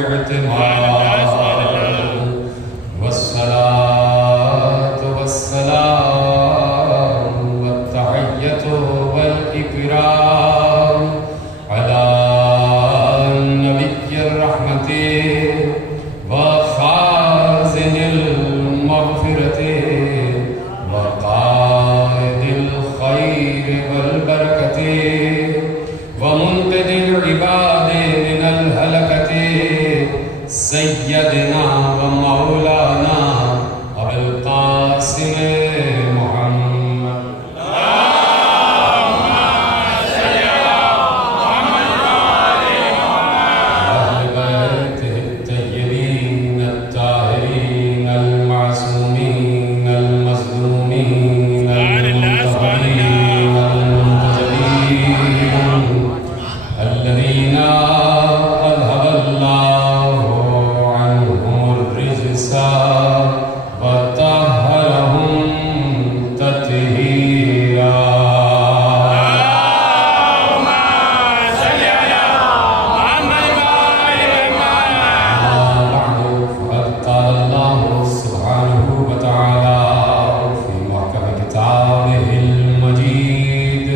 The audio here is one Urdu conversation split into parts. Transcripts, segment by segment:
اعتماد والصلاة والسلام والتحية والإكرام على نبي الرحمة وخازن المغفرة وقائد الخير والبركة ومنقذ العباد من الهلكة سيدنا ومولانا أبي القاسم محمد اللهم صل على محمد وآل محمد وأهل بيته الطيبين الطاهرين المعصومين المظلومين المنتقمين المنتجبين الذين أذهب الله عنهم الرجس وطهرهم تطهيرا اللهم صل على محمد وآل محمد بعد فقد قال الله سبحانه وتعالى في محكم كتابه المجيد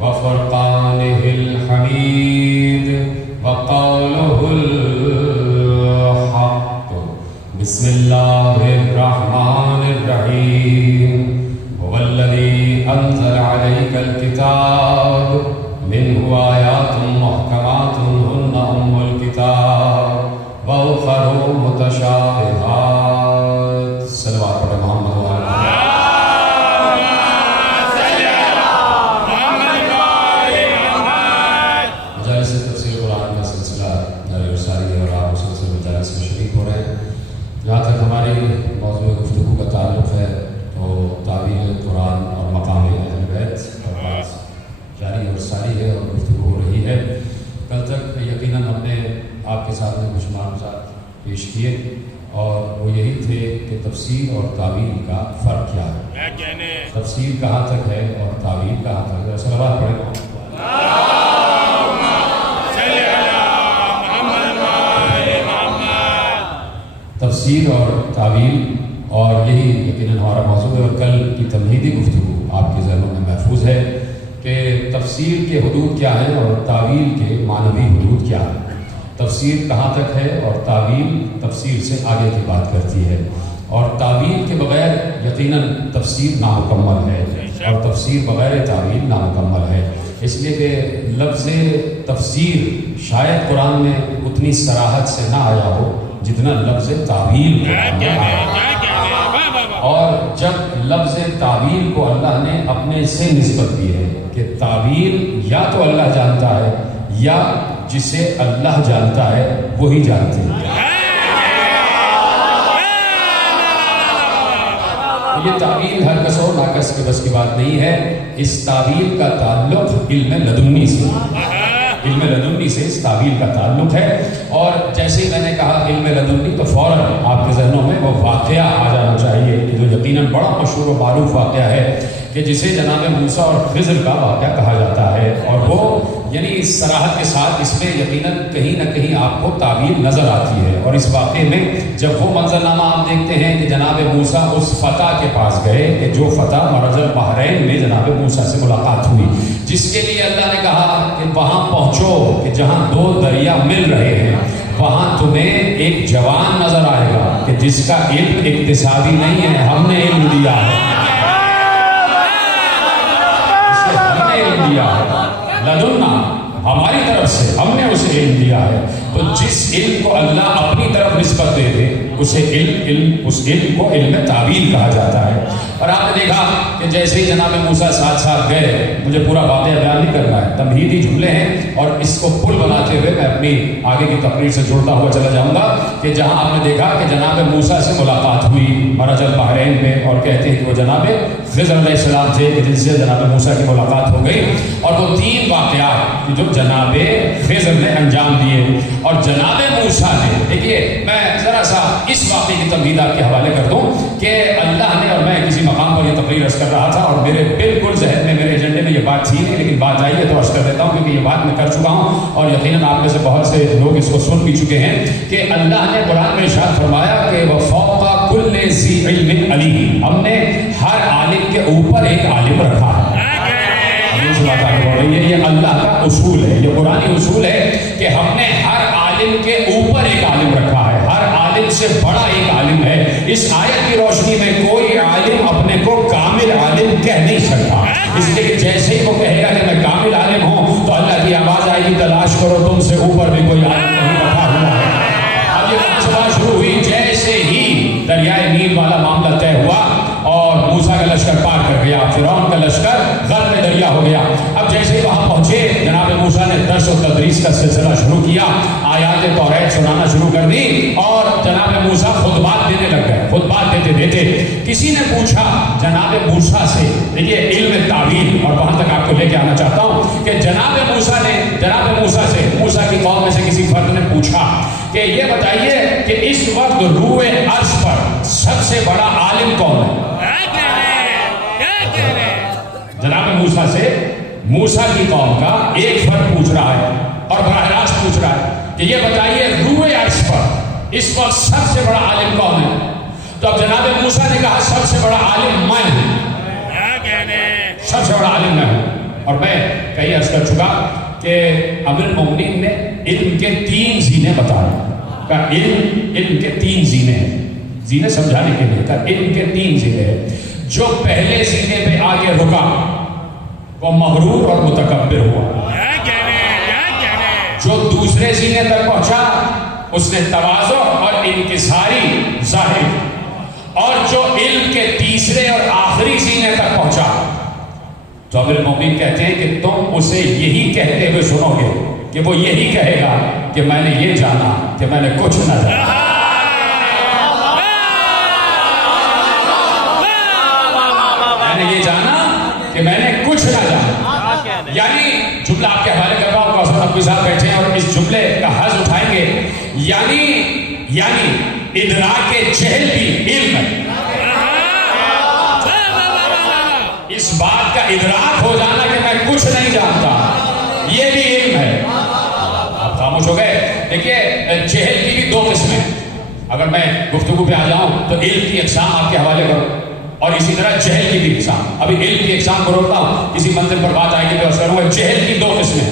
وفرقانه الحميد وقوله الحق بسم الله الرحمن الرحيم هو الذي أنزل عليك الكتاب منه آيات محكمات هن أم الكتاب وأخر متشابهات صلوات پر محمد وآل مجالس تفسیر قرآن کا سلسلہ جاری و ساری ہے اور آپ مسلسل مجالس میں شریک ہو رہے ہیں. جہاں تک ہماری موضوع گفتگو کا تعلق ہے تو تعبیر قرآن اور مقام اہل بیت پر بات جاری اور ساری ہے اور گفتگو ہو رہی ہے. کل تک یقیناً ہم نے آپ کے سامنے کچھ معلومات پیش کیے اور وہ یہی تھے کہ تفسیر اور تعبیر کا فرق کیا ہے، تفسیر کہاں تک ہے اور تعبیر کہاں تک ہے. صلوات پڑھیں. تفسیر اور تعبیر اور یہی یقیناً ہمارا موضوع ہے. اور کل کی تمہیدی گفتگو آپ کے ذہنوں میں محفوظ ہے کہ تفسیر کے حدود کیا ہیں اور تعبیر کے معنوی حدود کیا ہیں. تفسیر کہاں تک ہے اور تعبیر تفسیر سے آگے کی بات کرتی ہے. اور تعبیر کے بغیر یقیناً تفسیر نامکمل ہے اور تفسیر بغیر تعبیر نامکمل ہے. اس لیے کہ لفظ تفسیر شاید قرآن میں اتنی صراحت سے نہ آیا ہو جتنا لفظ تعبیر قرآن میں آیا. اور جب لفظ تعبیر کو اللہ نے اپنے سے نسبت دی ہے کہ تعبیر یا تو اللہ جانتا ہے یا جسے اللہ جانتا ہے وہی جانتے ہیں. یہ تعبیر ہر کس اور ناقص کے بس کی بات نہیں ہے. اس تعبیر کا تعلق علم لدنی سے، علم لدنی سے اس تعبیر کا تعلق ہے. اور جیسے ہی میں نے کہا علم لدنی تو فوراً آپ کے ذہنوں میں وہ واقعہ آ جانا چاہیے جو یقیناً بڑا مشہور و معروف واقعہ ہے کہ جسے جناب موسیٰ اور خضر کا واقعہ کہا جاتا ہے. اور وہ یعنی اس صراحت کے ساتھ اس میں یقیناً کہیں نہ کہیں آپ کو تعبیر نظر آتی ہے. اور اس واقعے میں جب وہ منظرنامہ آپ دیکھتے ہیں کہ جناب موسیٰ اس فتح کے پاس گئے کہ جو فتح مرج البحرین میں جناب موسیٰ سے ملاقات ہوئی، جس کے لیے اللہ نے کہا کہ وہاں پہنچو کہ جہاں دو دریا مل رہے ہیں وہاں تمہیں ایک جوان نظر آئے گا کہ جس کا علم اقتصادی نہیں ہے، ہم نے علم دیا ہے، ہم نے علم دیا ہے لدنا، ہماری طرف سے ہم نے اسے علم دیا ہے. تو جس علم کو اللہ اپنی طرف نسبت دے دے اسے اس علم کو علم تعبیر کہا جاتا ہے. اور آپ نے دیکھا کہ جیسے ہی جناب موسیٰ ساتھ ساتھ گئے، مجھے پورا واقعہ بیان نہیں کرنا ہے، تمہیدی جملے ہیں اور اس کو پل بناتے ہوئے میں اپنی آگے کی تقریر سے جڑتا ہوا چلا جاؤں گا کہ جہاں آپ نے دیکھا کہ جناب موسیٰ سے ملاقات ہوئی مرج البحرین میں، اور کہتے ہیں کہ وہ جناب خضر علیہ السلام تھے کہ جن سے جناب موسیٰ کی ملاقات ہو گئی. اور وہ تین واقعات جو جناب خضر نے انجام دیے اور جناب موسیٰ نے، دیکھیے میں ذرا سا اس واقعے کی تمہید آپ کے حوالے کر دوں کہ اللہ نے، اور میں کسی مقام پر یہ تقریر عرض کر رہا تھا اور میرے بالکل ذہن میں، میرے ایجنڈے میں یہ بات تھی نہیں، لیکن بات آئی ہے تو عرض کر دیتا ہوں کیونکہ یہ بات میں کر چکا ہوں اور یقیناً آپ میں سے بہت سے لوگ اس کو سن بھی چکے ہیں کہ اللہ نے قرآن میں ارشاد فرمایا کہ وَفَوْقَ كُلِّ ذِي عِلْمٍ عَلِيمٍ، ہم نے ہر عالم کے اوپر ایک عالم رکھا ہے۔ یہ اللہ کا اصول ہے، یہ قرآنی اصول ہے کہ ہم نے ہر عالم کے اوپر ایک عالم رکھا ہے، ہر عالم سے بڑا ایک عالم ہے۔ اس آیت کی روشنی میں کوئی عالم اپنے کو کامل عالم کہہ نہیں سکتا، اس لیے کہ جیسے ہی وہ کہے گا کہ میں کامل عالم ہوں تو اللہ کی آواز آئے گی تلاش کرو تم سے اوپر بھی کوئی عالم نہیں رکھا ہوا ہے۔ اب یہ بات شروع ہوئی جیسے ہی دریائے نیل والا معاملہ طے ہوا اور موسیٰ کا لشکر پار کر گیا، فرعون کا لشکر غرق میں دریا ہو گیا۔ اب جیسے ہی وہاں پہنچے جناب موسیٰ نے درس و تدریس کا سلسلہ شروع کیا، آیات توریت سنانا شروع کر دی اور جناب موسیٰ خطبات دینے لگ گئے۔ خطبات دیتے دیتے کسی نے پوچھا جناب موسیٰ سے، دیکھیے علم تعبیر، اور وہاں تک آپ کو لے کے آنا چاہتا ہوں کہ جناب موسیٰ سے، موسیٰ کی قوم میں سے کسی فرد نے پوچھا کہ یہ بتائیے کہ اس وقت روئے عرش پر سب سے بڑا عالم کون ہے؟ جناب موسیٰ سے موسیٰ کی قوم کا ایک فرد پوچھ رہا ہے اور براہ راست پوچھ رہا ہے کہ یہ بتائیے روئے عرش پر اس وقت سب سے بڑا عالم کون ہے؟ تو اب جناب موسیٰ نے کہا سب سے بڑا عالم میں ہوں، سب سے بڑا عالم میں ہوں۔ اور میں کئی عرض کر چکا کہ امیر المومنین نے علم کے 3 زینے بتائے، کہ علم کے 3 زینے ہیں، زینے سمجھانے کے لیے کہ علم کے 3 زینے ہیں۔ جو پہلے زینے پہ آگے رکا وہ مغرور اور متکبر ہوا، جو دوسرے زینے تک پہنچا اس نے تواضع اور انکساری ظاہر، اور جو علم کے تیسرے اور آخری زینے تک پہنچا تو امیر المومنین کہتے ہیں کہ تم اسے یہی کہتے ہوئے سنو گے کہ وہ یہی کہے گا کہ میں نے یہ جانا کہ میں نے کچھ نہ جانا، میں نے یہ جانا کہ میں نے کچھ نہ جانا۔ یعنی جملہ آپ کے حوالے کر رہا ہوں، قاسم نقوی صاحب بیٹھے ہیں اور اس جملے کا حظ اٹھائیں گے، یعنی ادراک جہل بھی علم ہے، اس بات کا ادراک ہو جانا کہ میں کچھ نہیں جانتا یہ بھی علم ہے۔ آپ خاموش ہو گئے۔ دیکھیے جہل کی بھی 2 قسمیں، اگر میں گفتگو پہ آ جاؤں تو علم کی اقسام آپ کے حوالے کروں اور اسی طرح جہل کی بھی اقسام۔ ابھی علم کی اقسام کو روکتا ہوں، کسی منزل پر بات آئے گی تو کروں گا۔ جہل کی 2 قسمیں،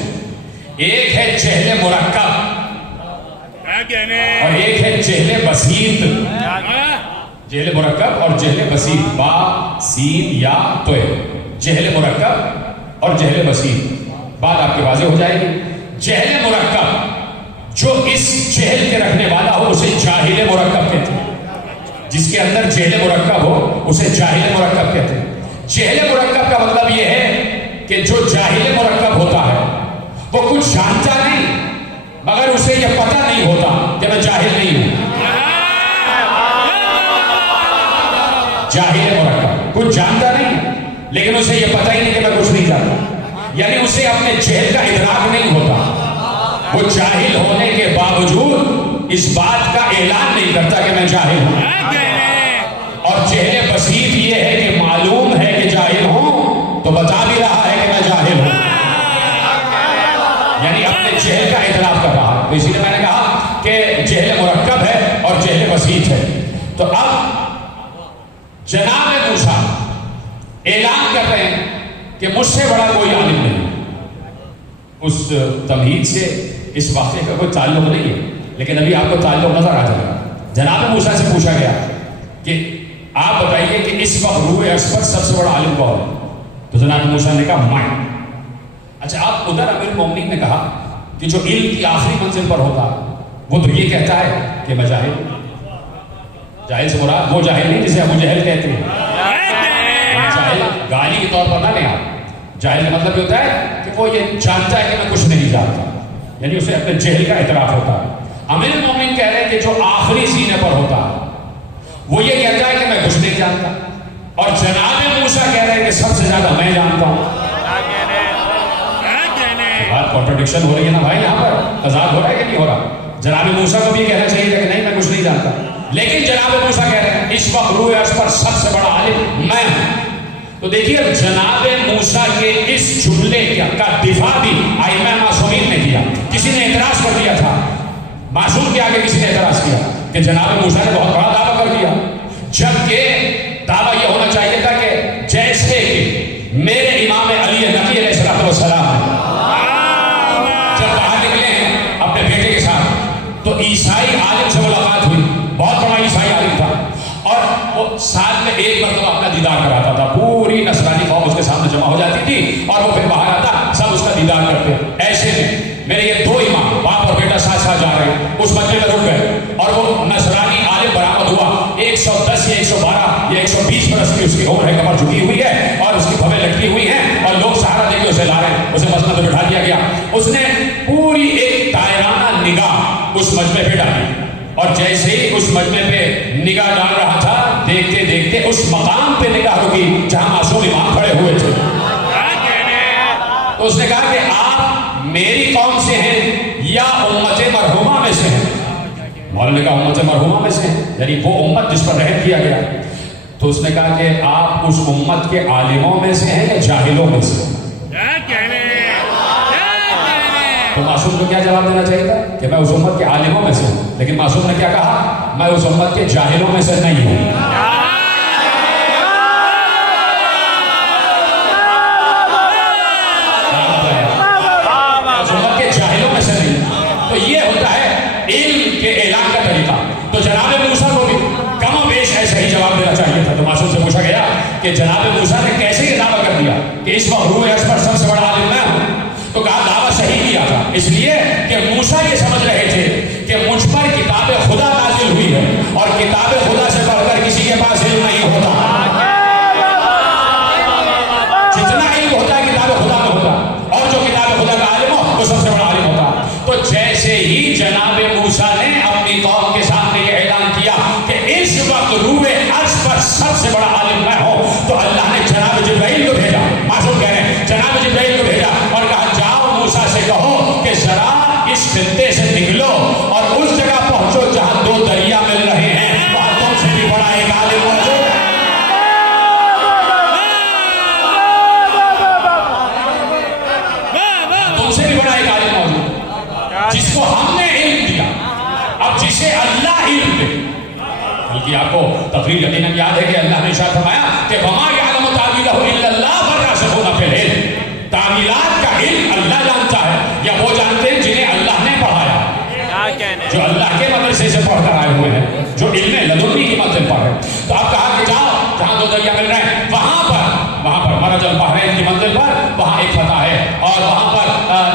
ایک ہے جہل مرکب اور ایک ہے جہل بسیط۔ جہل مرکب اور جہل بسیط، با سین یا توے، جہل مرکب اور جہل بسیط، بات آپ کے واضح ہو جائے گی۔ جہل مرکب جو اس جہل کے رکھنے والا ہو اسے جاہل مرکب کہتے ہیں، جس کے اندر جہل مرکب ہو اسے جاہل مرکب کہتے ہیں۔ جہل مرکب کا مطلب یہ ہے کہ جو جاہل مرکب ہوتا ہے وہ کچھ جانتا نہیں مگر اسے یہ پتہ نہیں ہوتا کہ میں جاہل نہیں ہوں۔ جاہل مرکب کچھ جانتا نہیں لیکن اسے یہ پتہ ہی نہیں کہ میں کچھ نہیں جانتا، یعنی اسے اپنے جہل کا ادراک نہیں ہوتا، وہ جاہل ہونے کے باوجود اس بات کا اعلان نہیں کرتا کہ میں جاہل ہوں۔ اور جہل بسیط یہ ہے کہ معلوم ہے کہ جاہل ہوں تو بتا بھی رہا ہے کہ میں جاہل ہوں، یعنی اپنے جہل کا اعتراف کر رہا ہے۔ اسی لیے میں نے کہا کہ جہل مرکب ہے اور جہل بسیط ہے۔ تو اب جناب موسیٰ اعلان کر رہے ہیں کہ مجھ سے بڑا کوئی عالم نہیں۔ اس تمہید سے اس واقعے کا کوئی تعلق نہیں ہے، لیکن ابھی آپ کو تعلق نظر آ جائے گا۔ جناب موسیٰ سے پوچھا گیا کہ آپ بتائیے کہ اس وقت روئے عرش پر سب سے بڑا عالم کون ہے؟ تو جناب موسیٰ نے کہا میں۔ اچھا آپ ادھر امیر المومنین نے کہا کہ جو علم کی آخری منزل پر ہوتا وہ تو یہ کہتا ہے کہ میں جاہل ہوں۔ جاہل سے مراد وہ جاہل نہیں جسے ابو جہل کہتے ہیں، جاہل گالی کے طور پر نہ لیں آپ۔ جاہل کا مطلب یہ ہوتا ہے کہ وہ یہ جانتا ہے کہ میں کچھ نہیں جانتا، یعنی اسے اپنے جہل کا اعتراف ہوتا ہے۔ امیر المومنین کہہ رہے ہیں کہ جو آخری سینے پر ہوتا ہے وہ یہ کہتا ہے کہ میں کچھ نہیں جانتا، اور جناب موسیٰ کہہ رہے ہیں کہ سب سے زیادہ میں جانتا ہوں۔ بات کنٹرڈکشن ہو رہی ہے نا بھائی، یہاں پر تضاد ہو رہا ہے کہ نہیں ہو رہا؟ جناب موسیٰ کو بھی کہنا چاہیے کہ نہیں میں کچھ نہیں جانتا، لیکن جناب موسیٰ کہہ رہے ہیں اس وقت روح عرش پر سب سے بڑا عالم میں ہوں. تو دیکھیے جناب موسیٰ کے اس جملے کا دفاع بھی ائمہ معصومین نے کیا. کسی نے اعتراض کر دیا تھا معصوم کے آگے, کسی نے اعتراض کیا کہ جناب موسیٰ نے بہت بڑا دعویٰ کر دیا, جبکہ دعویٰ یہ ہونا چاہیے تھا کہ جیسے کہ میرے امام علی نقی علیہ السلام جب باہر نکلے ہیں اپنے بیٹے کے ساتھ تو عیسائی عالم سے ملاقات ہوئی, بہت بڑا عیسائی عالم تھا, اور وہ سال میں ایک مرتبہ اپنا دیدار کراتا تھا. پوری نصرانی قوم اس کے سامنے جمع ہو جاتی تھی اور وہ پھر باہر آتا, سب اس کا دیدار کرتے. ایسے میں میرے یہ دو امام باپ اور بیٹا ساتھ ساتھ جا رہے ہیں, اس مجمع میں رک گئے اور وہ نصرانی عالم برآمد ہوا. 110 یا 112 یا 120 برس کی اس کی عمر ہے, کمر جھکی ہوئی ہے اور اس کی بھویں لٹکی ہوئی ہیں اور لوگ سہارا دے کے اسے لا رہے ہیں. اسے مسند پہ بٹھا دیا گیا. اس نے پوری ایک دائرانہ نگاہ اس مجمع پہ ڈالی اور جیسے ہی اس مجمع پہ نگاہ ڈال رہا تھا, دیکھتے دیکھتے اس مقام پہ نگاہ رکی جہاں معصوم امام کھڑے ہوئے تھے. تو اس نے کہا کہ آپ میری قوم سے ہیں یا امت مرحومہ میں سے ہیں؟ مولانا نے کہا امت مرحومہ میں سے ہیں, یعنی وہ امت جس پر رحم کیا گیا. تو اس نے کہا کہ آپ اس امت کے عالموں میں سے ہیں یا جاہلوں میں سے؟ تو معصوم کو کیا جواب دینا چاہیے تھا کہ میں اس امت کے عالموں میں سے ہوں, لیکن معصوم نے کیا کہا, میں اس امت کے جاہلوں میں سے نہیں ہوں. اس امت کے جاہلوں میں سے نہیں. تو یہ ہوتا ہے علم کے اعلان کا طریقہ. تو جناب موسیٰ کو بھی کم و بیش ایسا ہی جواب دینا چاہیے تھا. تو معصوم سے پوچھا گیا کہ جناب موسیٰ نے کیسے یہ دعویٰ کر دیا کہ اس وقت روح عرش پر سب سے بڑا عالم میں ہوں؟ تو کہا دعویٰ صحیح کیا تھا, اس لیے کہ موسیٰ یہ سمجھ رہے تھے کہ مجھ پر کتاب خدا نازل ہوئی ہے اور کتاب خدا سے بڑھ کر کسی کے پاس علم نہیں ہوتا. جتنا علم ہوتا ہے کتاب خدا میں ہوتا, اور جو کتاب خدا کا عالم ہو وہ سب سے بڑا عالم ہوتا. تو جیسے ہی جناب موسیٰ نے اپنی قوم کے سامنے یہ اعلان کیا کہ اس وقت روح عرش پر سب سے بڑا عالم میں ہوں, تو اللہ نے جناب جبرائیل کو بھیجا. معصوم کہہ رہے ہیں جناب جبرائیل کو بھیجا اور کہا جاؤ موسیٰ سے کہو کہ ذرا اس خطے سے نکلو اور اس جگہ پہنچو جہاں دو دریا مل رہے ہیں, وہاں تم سے بھی بڑا ایک عالم موجود ہے. تم سے بھی بڑا ایک عالم موجود ہے جس کو ہم نے علم دیا. اب جسے اللہ علم دے, بلکہ آپ کو تقریر یقیناً یاد ہے کہ اللہ نے ارشاد فرمایا کہ وما یعلم تاویلہ الا اللہ والراسخون فی العلم. تعویلات کا علم اللہ جانتا ہے یا وہ جانتے ہیں جنہیں اللہ نے پڑھایا, جو اللہ کے مدرسے سے پڑھ کر آئے ہوئے ہیں, جو علم لدنی کی منزل پر ہے. تو آپ کہا کہ جاؤ جہاں دو دریا مل رہے ہیں وہاں پر مرج البحرین کی منزل پر وہاں ایک فتح ہے اور وہاں پر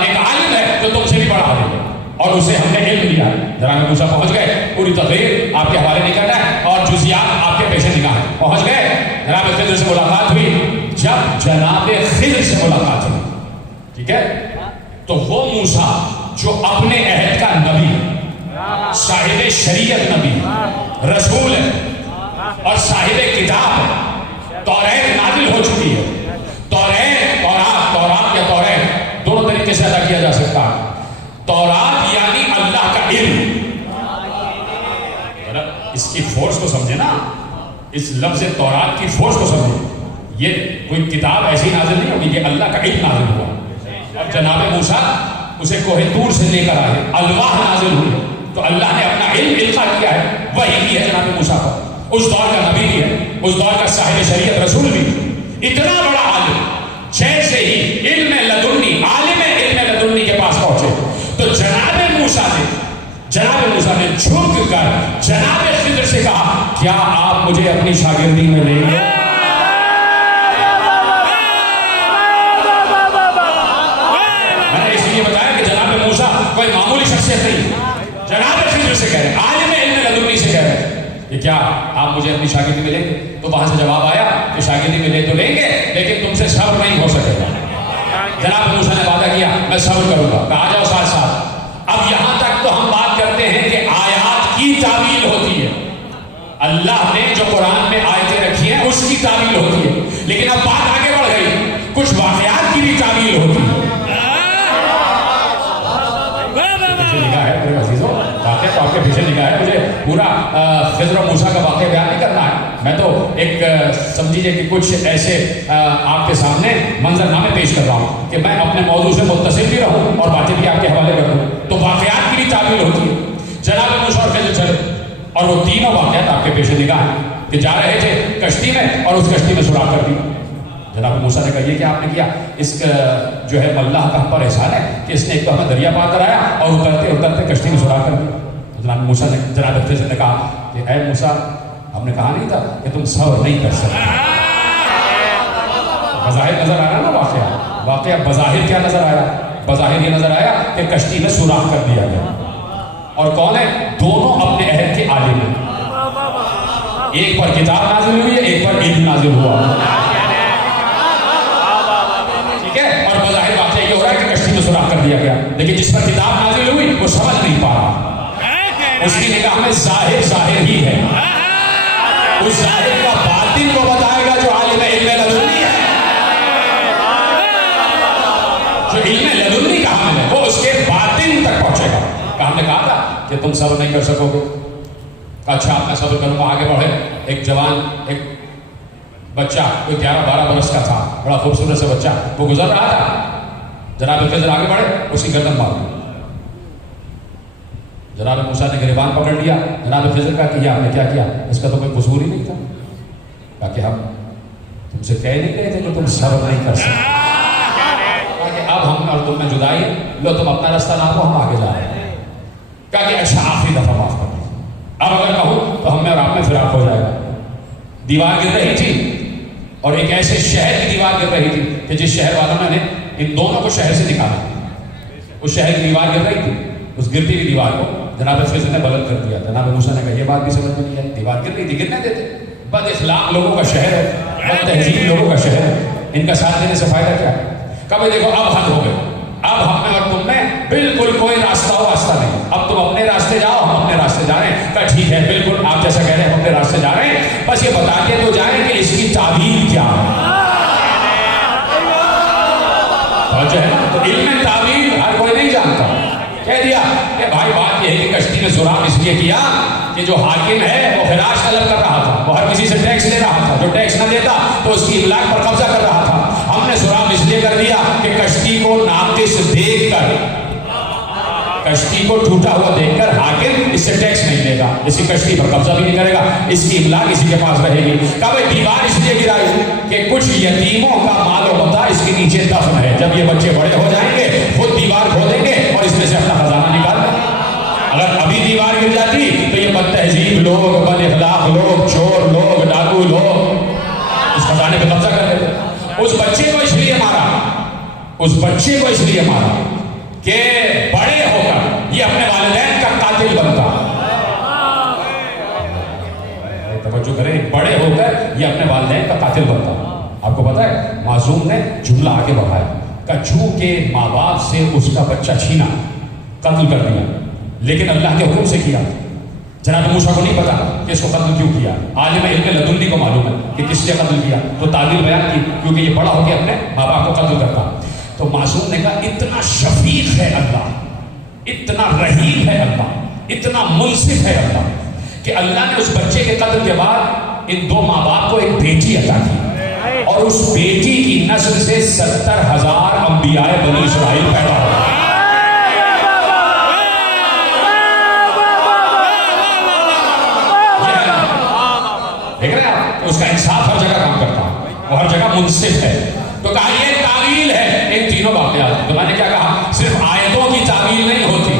ایک عالم ہے جو تم سے بھی بڑا عالم ہے اور اسے ہم نے علم دیا. جناب موسیٰ پہنچ گئے, پوری تقریر آپ کے حوالے نہیں کرنا ہے اور جزیات آپ کے پیش نگاہ ہیں. پہنچ گئے, جناب خضر سے ملاقات ہوئی. جب جناب خضر سے ملاقات ہوئی, ٹھیک ہے, تو وہ موسیٰ جو اپنے عہد کا نبی, صاحب شریعت نبی, رسول ہے اور صاحب کتاب ہے, توریت نازل ہو چکی ہے. تورات یا توریت دونوں طریقے سے ادا کیا جا سکتا ہے. تورات یعنی اللہ کا علم. اس کی فورس کو سمجھے نا, اس لفظ تورات کی فورس کو سمجھے. یہ کوئی کتاب ایسی نازل نہیں ہوگی, یہ اللہ کا علم نازل ہوا. اور جناب موسیٰ اسے کوہ طور سے لے کر آئے, الواح نازل ہوئی, تو اللہ نے اپنا علم القا کیا ہے, وحی کی ہے جناب موسیٰ پر. اس دور کا نبی بھی ہے, اس دور کا صاحب شریعت رسول بھی. اتنا بڑا عالم جیسے ہی علم لدنی, عالم علم لدنی کے پاس پہنچے تو جناب موسیٰ نے جھک کر جناب خضر سے کہا کیا آپ مجھے اپنی شاگردی میں لیں گے؟ میں نے اس لیے بتایا کہ جناب موسیٰ کوئی معمولی شخصیت نہیں. جناب خضر سے کہہ رہے, عالم علم لدنی سے کہہ رہے کہ کیا آپ مجھے اپنی شاگردی میں لیں گے؟ تو وہاں سے جواب آیا کہ شاگردی میں لے تو لیں گے لیکن تم سے صبر نہیں ہو سکے گا. جناب موسیٰ نے وعدہ کیا میں صبر کروں گا. کہا جاؤ ساتھ ساتھ. اب یہاں تک تو ہم بات کرتے ہیں کہ آیات کی تعویل ہوتی ہے. اللہ نے جو قرآن میں آیتیں رکھی ہیں اس کی تعویل ہوتی ہے, لیکن اب بات آگے بڑھ گئی, کچھ واقعات کی بھی تعویل ہوتی ہے. واقعہ آپ کے پیچھے نگاہ ہے. مجھے پورا خضر و موسیٰ کا واقعہ بیان نہیں کرنا ہے. میں تو ایک سمجھیے کہ کچھ ایسے آپ کے سامنے منظرنامے پیش کر رہا ہوں کہ میں اپنے موضوع سے متصل بھی رہوں اور باتیں بھی آپ کے حوالے کر دوں. تو واقعات کی بھی تعبیر ہوتی ہے. جناب موسیٰ اور خضر چلے اور وہ تینوں واقعات آپ کے پیش نگاہ ہیں کہ جا رہے تھے کشتی میں اور اس کشتی میں سوراخ کر دی. جناب موسیٰ نے کہا یہ کیا آپ نے کیا؟ اس کا جو ہے اللہ کا ہم پر احسان ہے کہ اس نے ایک تو ہمیں دریا پار کرایا اور اترتے اترتے کشتی میں سوراخ کر دیا. جناب موسیٰ نے جناب خضر نے کہا کہ اے موسیٰ ہم نے کہا نہیں تھا کہ تم صبر نہیں کر سکتے. بظاہر نظر آیا نا واقعہ بظاہر کیا نظر آیا؟ بظاہر یہ نظر آیا کہ کشتی میں سوراخ کر دیا گیا. اور کون ہے؟ دونوں اپنے عہد کے عالم ہیں. ایک پر کتاب نازل ہوئی ہے, ایک پر علم نازل ہوا. ٹھیک ہے, اور بظاہر واقعہ یہ ہو رہا ہے کہ کشتی میں سوراخ کر دیا گیا, لیکن جس پر کتاب نازل ہوئی وہ سمجھ نہیں پا رہا. اس کی نگاہ میں ظاہر ہی ہے. اس ظاہر کا باطن کو بتائے گا جو عالم علم لدنی ہے, جو علم لدنی کا حامل ہے, وہ اس کے باطن تک پہنچے گا. ہم نے کہا تھا کہ تم صبر نہیں کر سکو گے. اچھا میں صبر کروں گا. آگے بڑھے. ایک جوان, ایک بچہ کوئی 11-12 برس کا تھا, بڑا خوبصورت سے بچہ, وہ گزر رہا تھا. جناب خضر آگے بڑھے, اس کی گردن مار دی. جناب موسیٰ نے گریبان پکڑ لیا. جناب خضر کا کہ آپ نے کیا کیا؟ اس کا تو کوئی قصور ہی نہیں تھا. کہا کہ ہم تم سے کہہ نہیں رہے تھے کہ تم صبر نہیں کر سکتے. کہا کہ اب ہم اور تم میں جدائی, لو تم اپنا راستہ ناپو, ہم آگے جا رہے ہیں. کہا کہ اچھا آخری دفعہ معاف کر دیں, اب اگر کہوں تو ہم میں اور آپ میں فراق ہو جائے گا. دیوار گر رہی تھی اور ایک ایسے شہر کی دیوار گر رہی تھی کہ جس شہر والوں نے ان دونوں کو شہر سے نکالا. اس شہر کی دیوار گر رہی تھی, اس گرتی ہوئی دیوار کو جناب خضر نے بلند کر دیا. جناب موسیٰ نے کہا یہ بات بھی سمجھ میں نہیں ہے, دیوار گر رہی تھی, گرنے دیتے. بد اخلاق لوگوں کا شہر ہے, بد تہذیب لوگوں کا شہر ہے, ان کا ساتھ دینے سے فائدہ کیا ہے؟ کہا دیکھو اب حد ہو گئے, اب ہم میں اور تم میں بالکل کوئی راستہ نہیں. اب تم اپنے راستے جاؤ, ہم اپنے راستے جا رہے ہیں. کہا ٹھیک ہے, بالکل آپ جیسا کہہ رہے ہیں, ہم اپنے راستے جا رہے ہیں, بس یہ بتا کے تو جائیں کہ اس کی تعبیر کیا ہے. جو ہے تو علم تعبیر ہر کوئی نہیں جانتا. کہہ دیا کہ بھائی بات یہ ہے کہ کشتی نے سوراخ اس لیے کیا کہ جو حاکم ہے وہ خراج طلب کر رہا تھا, وہ ہر کسی سے ٹیکس لے رہا تھا, جو ٹیکس نہ دیتا تو اس کی املاک پر قبضہ کر رہا تھا. ہم نے سوراخ اس لیے کر دیا کہ کشتی کو ناقص دیکھ کر, کشتی کو ٹوٹا ہوا دیکھ کر حاکم اس سے ٹیکس نہیں لے گا, اس کی کشتی پر قبضہ بھی نہیں کرے گا, اس کی املاک اسی کے پاس رہے گی. کہا بھائی دیوار اس لیے گرائی کہ کچھ یتیموں کا مال و متاع اس کے نیچے دفن ہے, جب یہ بچے بڑے ہو جائیں گے خود دیوار کھودیں گے اور اس میں سے اپنا خزانہ نکال لیں گے. اگر ابھی دیوار گر جاتی تو یہ بد تہذیب لوگ, بد اخلاق لوگ, چور لوگ, ڈاکو لوگ اس خزانے پہ قبضہ کر لیتے. اس بچے کو اس لیے مارا, اس بچے کو اس لیے مارا کہ بڑے ہو کر یہ اپنے والدین کا قاتل بنتا. توجہ کریں, بڑے ہو کر یہ اپنے والدین کا قاتل بنتا. آپ کو پتا ہے معصوم نے جملہ آگے بڑھایا کہ چونکہ ماں باپ سے اس کا بچہ چھینا, قتل کر دیا, لیکن اللہ کے حکم سے کیا. جناب موسیٰ کو نہیں پتا کہ اس کو قتل کیوں کیا, عالم علم لدنی کو معلوم ہے کہ کس سے قتل کیا, تو تعبیر بیان کی کیونکہ یہ بڑا ہو کے اپنے ماں باپ کو قتل کرتا. تو معصوم نے کہا اتنا شفیق ہے اللہ, اتنا رحیم ہے اللہ, اتنا منصف ہے اللہ کہ اللہ نے اس بچے کے قتل کے بعد ان دو ماں باپ کو ایک بیٹی عطا کی, اور اس بیٹی کی نسل سے 70,000 انبیاء بنی اسرائیل پیدا ہوئے. دیکھ رہے ہیں آپ, اس کا انصاف ہر جگہ کام کرتا ہے, وہ ہر جگہ منصف ہے. تو کہا یہ تعویل ہے ان تینوں واقعات. تو میں نے کیا کہا, صرف آیتوں کی تعویل نہیں ہوتی,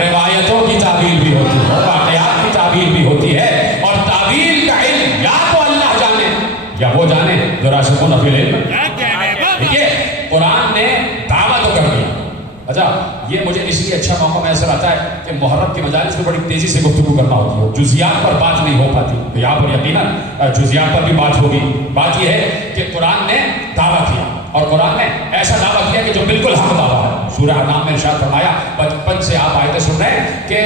روایتوں کی تعویل بھی ہوتی ہے, واقعات کی تعویل بھی ہوتی ہے. اور تعویل کا علم یا تو اللہ جانے یا وہ جانے جو راسخون فی العلم. دیکھیے قرآن نے دعویٰ تو کر دیا. اچھا یہ مجھے اس لیے اچھا موقع میسر آتا ہے کہ محرم کی مجالس میں بڑی تیزی سے گفتگو کرنا ہوتی ہے, جزیات پر بات نہیں ہو پاتی. تو یہاں پر یقیناً جزیات پر بھی بات ہوگی. بات یہ ہے کہ قرآن نے دعویٰ کیا, اور قرآن نے ایسا دعویٰ کیا کہ جو بالکل حق دعویٰ ہے. سورہ انعام میں ارشاد فرمایا, بچپن سے آپ آیتیں سن رہے ہیں کہ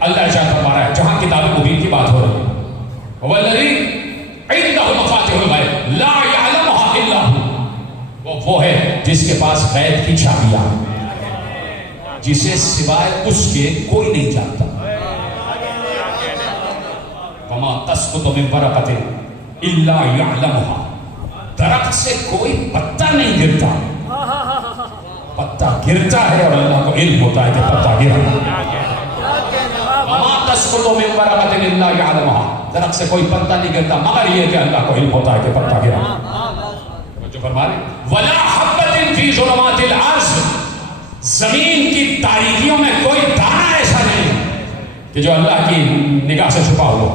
اللہ ارشاد فرما رہا ہے جہاں کتاب مبین کی بات ہو رہی ہے, والذی عنده مفاتیح الغیب لا یعلمها الا هو, وہ ہے جس کے پاس غیب کی چابیاں. جسے سوائے اس کے کوئی نہیں جانتا. وما تسقط من ورقۃ الا یعلمها. درخت سے کوئی پتا نہیں گرتا، پتا گرتا ہے اور اللہ کو علم ہوتا ہے کہ پتا گرا. وما تسقط من ورقۃ الا یعلمها. درخت سے کوئی پتا نہیں گرتا مگر یہ کہ اللہ کو علم ہوتا ہے کہ پتا گرا. جو فرما رہے ولا حبۃ فی ظلمات الارض. زمین کی تاریکیوں میں کوئی دانہ ایسا نہیں کہ جو اللہ کی نگاہ سے چھپا ہوا.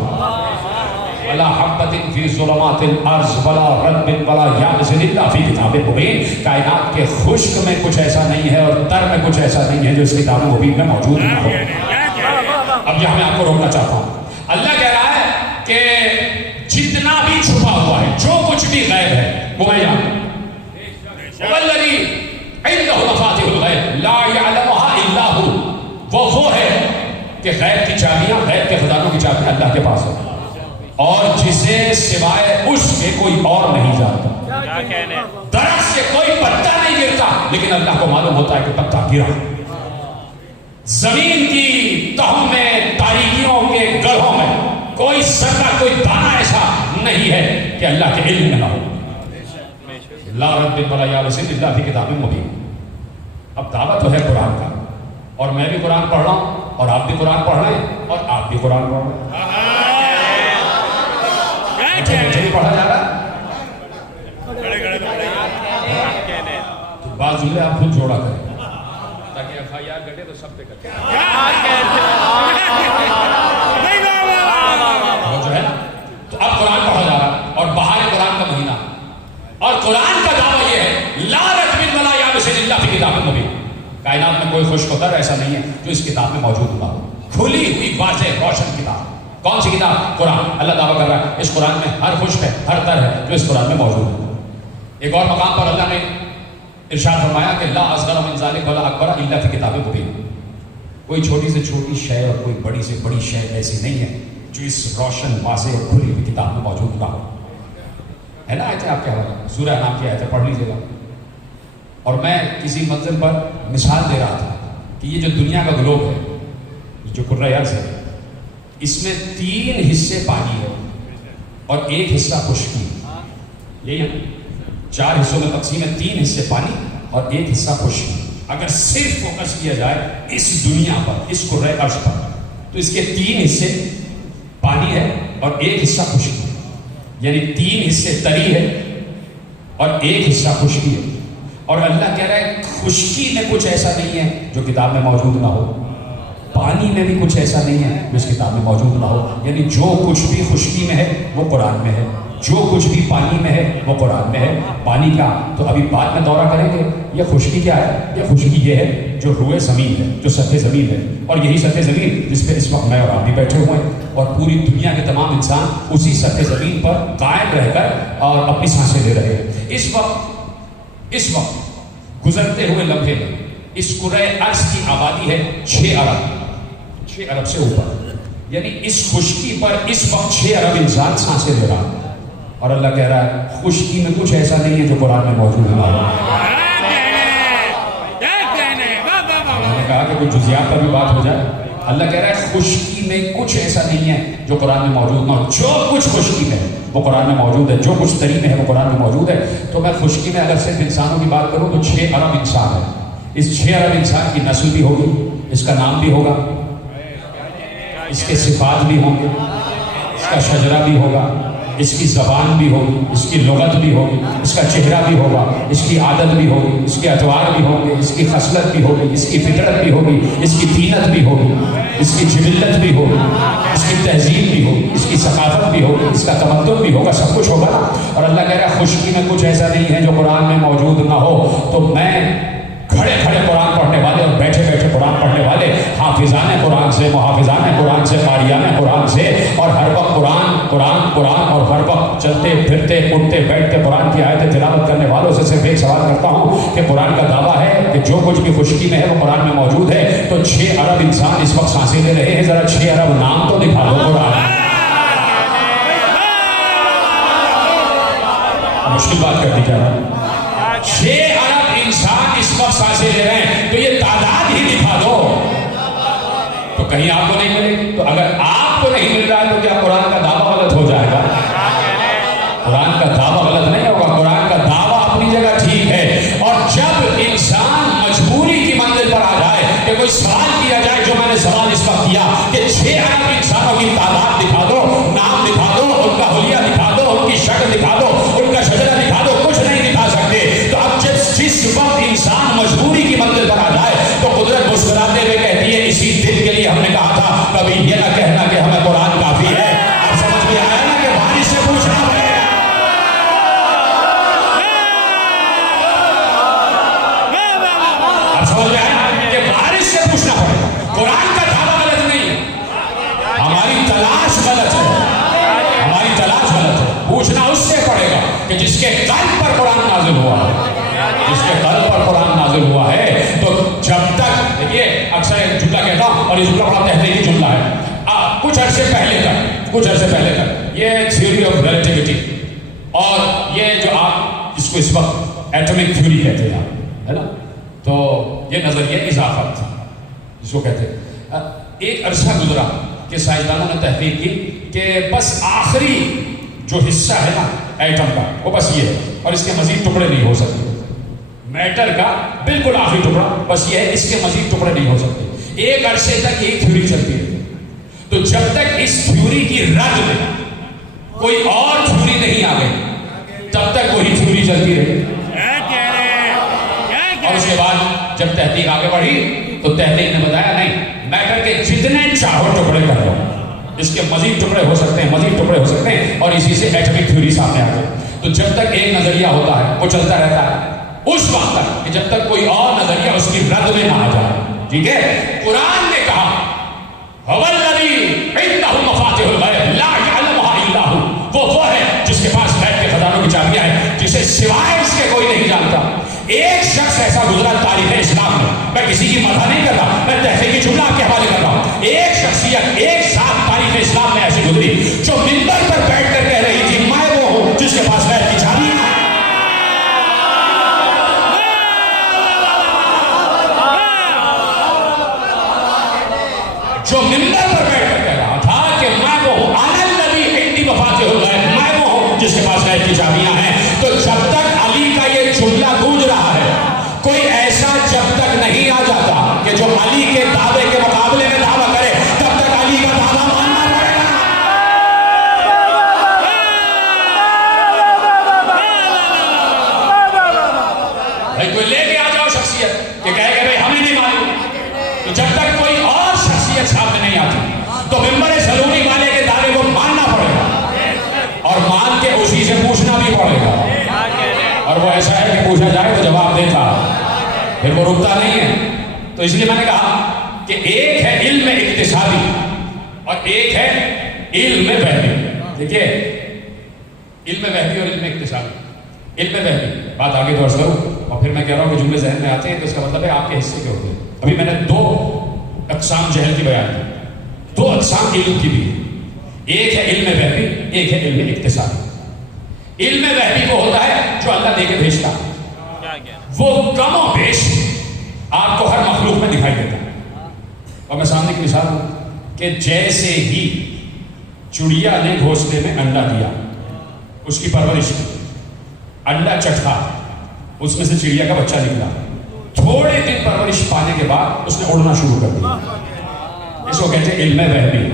ولا حبۃ فی ظلمات الارض ولا رطب ولا یابس الا فی کتاب مبین. کائنات کے خشک میں کچھ ایسا نہیں ہے اور تر میں کچھ ایسا نہیں ہے جو اس کتاب مبین میں موجود نہ ہو. اب یہاں میں آپ کو روکنا چاہتا ہوں. اللہ کہہ رہا ہے کہ جتنا بھی چھپا ہوا ہے، جو کچھ بھی غیب ہے وہ میں جانتا ہوں. والذی عنده مفاتیح الغیب لا یعلمها الا هو. وہ ہے کہ غیب کی چابیاں، غیب کے خزانوں کی چابیاں اللہ کے پاس ہے اور جسے سوائے اس کے کوئی اور نہیں جانتا. درخت سے کوئی پتا نہیں گرتا لیکن اللہ کو معلوم ہوتا ہے کہ پتا گرا. زمین کی تہوں میں، تاریکیوں کے گڑھوں میں کوئی ذرہ، کوئی دانہ ایسا نہیں ہے کہ اللہ کے علم میں نہ ہو. لا رطب ولا یابس الا فی کتاب مبین. اب دعوت تو ہے قرآن کا، اور میں بھی قرآن پڑھ رہا ہوں اور آپ بھی قرآن پڑھ رہے ہیں اور آپ بھی قرآن پڑھ رہے ہیں. مجھے بھی پڑھا جا رہا ہے تو بعض جملے آپ خود جوڑا کریں تاکہ FIR کٹے تو سب پہ کٹے. وہ جو ہے نا، تو اب قرآن پڑھا جا رہا ہے اور باہر قرآن کا مہینہ اور قرآن کا دعویٰ یہ ہے لا رطب ولا یابس الا فی کتاب مبین. کائنات میں کوئی خشک و تر ایسا نہیں ہے جو اس کتاب میں موجود نہ ہو. کھلی ہوئی واضح روشن کتاب. کون سی کتاب؟ قرآن. اللہ دعویٰ کر رہا ہے اس قرآن میں ہر خشک ہے، ہر تر ہے جو اس قرآن میں موجود ہے. ایک اور مقام پر اللہ نے ارشاد فرمایا کہ لا اصغر من ذلک ولا اکبر الا فی کتاب مبین. کوئی چھوٹی سے چھوٹی شے اور کوئی بڑی سے بڑی شے ایسی نہیں ہے جو اس روشن واضح اور کھلی ہوئی کتاب میں موجود نہ ہو. ہے نا آیتیں آپ کیا رہا ہے، سورہ نام کی آیتیں پڑھ لیجیے گا. اور میں کسی منزل پر مثال دے رہا تھا کہ یہ جو دنیا کا گلوب ہے، جو کرۂ ارض ہے، اس میں 3 حصے پانی ہے اور 1 حصہ خشکی. یہی ہے 4 حصوں میں تقسیم ہے، 3 حصے پانی اور 1 حصہ خشکی. اگر صرف فوکس کیا جائے اس دنیا پر، اس کرۂ ارض پر، تو اس کے 3 حصے پانی ہے اور 1 حصہ خشکی. یعنی 3 حصے تری ہے اور 1 حصہ خشکی ہے. اور اللہ کہہ رہا ہے خشکی میں کچھ ایسا نہیں ہے جو کتاب میں موجود نہ ہو، پانی میں بھی کچھ ایسا نہیں ہے جو اس کتاب میں موجود نہ ہو. یعنی جو کچھ بھی خشکی میں ہے وہ قرآن میں ہے، جو کچھ بھی پانی میں ہے وہ قرآن میں ہے. پانی کا تو ابھی بعد میں دورہ کریں گے. یہ خشکی کیا ہے؟ یہ خشکی یہ ہے جو روئے زمین ہے، جو سطح زمین ہے. اور یہی سطح زمین جس پہ اس وقت میں اور آپ بھی بیٹھے ہوئے ہیں اور پوری دنیا کے تمام انسان اسی سطح زمین پر قائم رہ کر اور اپنی سانسیں لے رہے ہیں. اس وقت گزرتے ہوئے لمحے میں اس کرۂ ارض کی آبادی ہے 6 ارب سے اوپر. یعنی اس خشکی پر اس وقت 6 ارب انسان سانسیں لے رہا ہے. اور اللہ کہہ رہا ہے خشکی میں کچھ ایسا نہیں ہے جو قرآن میں موجود نہ ہو. میں نے کہا کہ کوئی جزیات پر بھی بات ہو جائے. اللہ کہہ رہا ہے خشکی میں کچھ ایسا نہیں ہے جو قرآن میں موجود نہ ہو. جو کچھ خشکی میں ہے وہ قرآن میں موجود ہے، جو کچھ تری میں ہے وہ قرآن میں موجود ہے. تو میں خشکی میں اگر صرف انسانوں کی بات کروں تو 6 ارب انسان ہے. اس 6 ارب انسان کی نسل بھی ہوگی، اس کا نام بھی ہوگا، اس کے صفات بھی ہوں گے، اس کا شجرہ بھی ہوگا، اس کی زبان بھی ہوگی، اس کی لغت بھی ہوگی، اس کا چہرہ بھی ہوگا، اس کی عادت بھی ہوگی، اس کے اطوار بھی ہوں گے، اس کی خصلت بھی ہوگی، اس کی فطرت بھی ہوگی، اس کی دینت بھی ہوگی، اس کی جبلت بھی ہوگی، اس کی تہذیب بھی ہوگی، اس کی ثقافت بھی ہوگی، اس کا تمدن بھی ہوگا، سب کچھ ہوگا نا. اور اللہ کہہ رہا ہے خشکی میں کچھ ایسا نہیں ہے جو قرآن میں موجود نہ ہو. تو میں کھڑے کھڑے قرآن پڑھنے والے اور بیٹھے بیٹھے قرآن پڑھنے والے، حافظان قرآن سے، محافظان قرآن سے، قاریان قرآن سے، اور ہر وقت قرآن قرآن قرآن اور ہر وقت چلتے پھرتے اٹھتے بیٹھتے قرآن کی آیتیں تلاوت کرنے والوں سے صرف ایک سوال کرتا ہوں کہ قرآن کا دعویٰ ہے کہ جو کچھ بھی خشکی میں ہے وہ قرآن میں موجود ہے. تو 6 ارب انسان اس وقت سانسیں لے رہے ہیں، ذرا 6 ارب نام تو دکھا دو قرآن. مشکل بات کر دی کیا 6 ارب انسان اس وقت سانسیں لے رہے ہیں تو یہ تعداد ہی دکھا دو تو کہیں آپ کو نہیں ملے گی. تو اگر آپ کو نہیں مل رہا ہے تو کیا قرآن کا دعویٰ غلط ہو جائے گا؟ قرآن کا دعویٰ غلط نہیں ہوگا. قرآن کا دعویٰ اپنی جگہ ٹھیک ہے. اور جب انسان مجبوری کی منزل پر آ جائے کہ کوئی سوال کیا جائے جو میں نے سوال اس وقت کیا کہ 6 ارب انسانوں کی تعداد دکھا دو, نام دکھا دو, ان کا حلیہ دکھا دو, ان کی شکل دکھا دو, ان کا شجرہ دکھا دو, کچھ نہیں دکھا سکتے. تو اب جس وقت انسان مجبوری کی منزل پر آ جائے تو قدرت مسکراتے ہوئے کہتی ہے اسی دل کے لیے ہم نے کہا تھا کبھی یہ نہ کہنا کہ ہمیں قرآن کافی ہے. آپ سمجھ میں آیا نا کہ بارش سے پوچھنا پڑے گا. آپ سمجھ میں آیا کہ بارش سے پوچھنا پڑے گا. قرآن کا دعویٰ غلط نہیں ہے, ہماری تلاش غلط ہے. ہماری تلاش غلط ہے. پوچھنا اس سے پڑے گا کہ جس کے قلب پر قرآن نازل ہوا ہے. جس کے قلب پر قرآن نازل ہوا ہے. تو جب تک دیکھیے اکثر ایک جملہ کہتا ہوں اور یہ جملہ بڑا تحقیقی جملہ ہے. کچھ عرصے پہلے تک یہ تھیوری آف ریلیٹیوٹی اور یہ جو آپ جس کو اس وقت ایٹمک تھیوری کہتے ہیں ہے نا, تو یہ نظریہ اضافت تھا جس کو کہتے ہیں. ایک عرصہ گزرا کہ سائنسدانوں نے تحقیق کی کہ بس آخری جو حصہ ہے نا ایٹم کا وہ بس یہ ہے اور اس کے مزید ٹکڑے نہیں ہو سکتے. میٹر کا بالکل آخری ٹکڑا بس یہ ہے, اس کے مزید ٹکڑے نہیں ہو سکتے. ایک عرصے تک یہ تھیوری چلتی رہی. تو جب تک اس تھیوری کی رد میں کوئی اور تھیوری نہیں آ گئی تب تک وہی تھیوری چلتی رہی. اور اس کے بعد جب تحقیق آگے بڑھی تو تحقیق نے بتایا نہیں, میٹر کے جتنے چاہو ٹکڑے کر لو, اس کے مزید ٹکڑے ہو سکتے ہیں, اور اسی سے ایٹمک تھیوری سامنے آ گئی. تو جب تک ایک نظریہ ہوتا ہے وہ چلتا رہتا ہے اس وقت تک کہ جب تک کوئی اور نظریہ اس کی رد میں نہ آ جائے. ٹھیک ہے, قرآن نے کہا وہ ہے جس کے پاس غیب کے خزانوں کی چابیاں ہیں, جسے سوائے اس کے کوئی نہیں جانتا. ایک شخص ایسا گزرا تاریخ اسلام میں کسی کی مدح نہیں کرتا, میں تحقیقی جملہ آپ کے حوالے کر رہا ہوں. ایک شخصیت ایک ساتھ تاریخ اسلام میں ایسی گزری جو منبر پر بیٹھ کر کہہ رہی تھی میں وہ ہوں جس کے پاس غیب کی چابیاں ہیں. جو منبر پر بیٹھ کر کہہ رہا تھا کہ میں وہ ہوں, انا الذی عندی مفاتیح الغیب, میں وہ ہوں جس کے پاس غیب کی چابیاں ہیں. تو جب تک علی کا یہ جملہ گونج رہا ہے کوئی ایسا جب تک نہیں آ جاتا کہ جو علی کے دعوے کے مقابلے میں دعویٰ کرے تب تک علی کا دعویٰ ماننا پڑے گا. بھائی کوئی لے کے آ جاؤ شخصیت کہ کہے کہ بھائی ہمیں نہیں معلوم. تو جب تک کوئی اور شخصیت سامنے نہیں آتی تو ممبر سلونی والے کے دعوے کو ماننا پڑے گا اور مان کے اسی سے پوچھنا بھی پڑے گا. اور وہ ایسا ہے کہ پوچھا جائے تو جواب دیتا, پھر وہ رکتا نہیں ہے. تو اس لیے میں نے کہا کہ ایک ہے علم اقتصادی اور ایک ہے علم وحی. دیکھیے علم وحی اور علم اقتصادی. علم وحی بات آگے تو عرض کروں اور پھر میں کہہ رہا ہوں کہ جملے ذہن میں آتے ہیں تو اس کا مطلب ہے آپ کے حصے کے ہوتے ہیں. ابھی میں نے 2 اقسام جہل کی بیان کی, 2 اقسام علم کی بھی. ایک ہے علم وحی, ایک ہے علم اقتصادی. علم وحی وہ ہوتا ہے جو اللہ دے کے بھیجتا, وہ کم و بیش آپ کو ہر مخلوق میں دکھائی دیتا ہے. اور میں سامنے کی مثال ہوں کہ جیسے ہی چڑیا نے گھونسلے میں انڈا دیا, اس کی پرورش کی, انڈا چٹکا, اس میں سے چڑیا کا بچہ نکلا, تھوڑے دن پرورش پانے کے بعد اس نے اڑنا شروع کر دیا. اس کو کہتے ہیں علم وحی.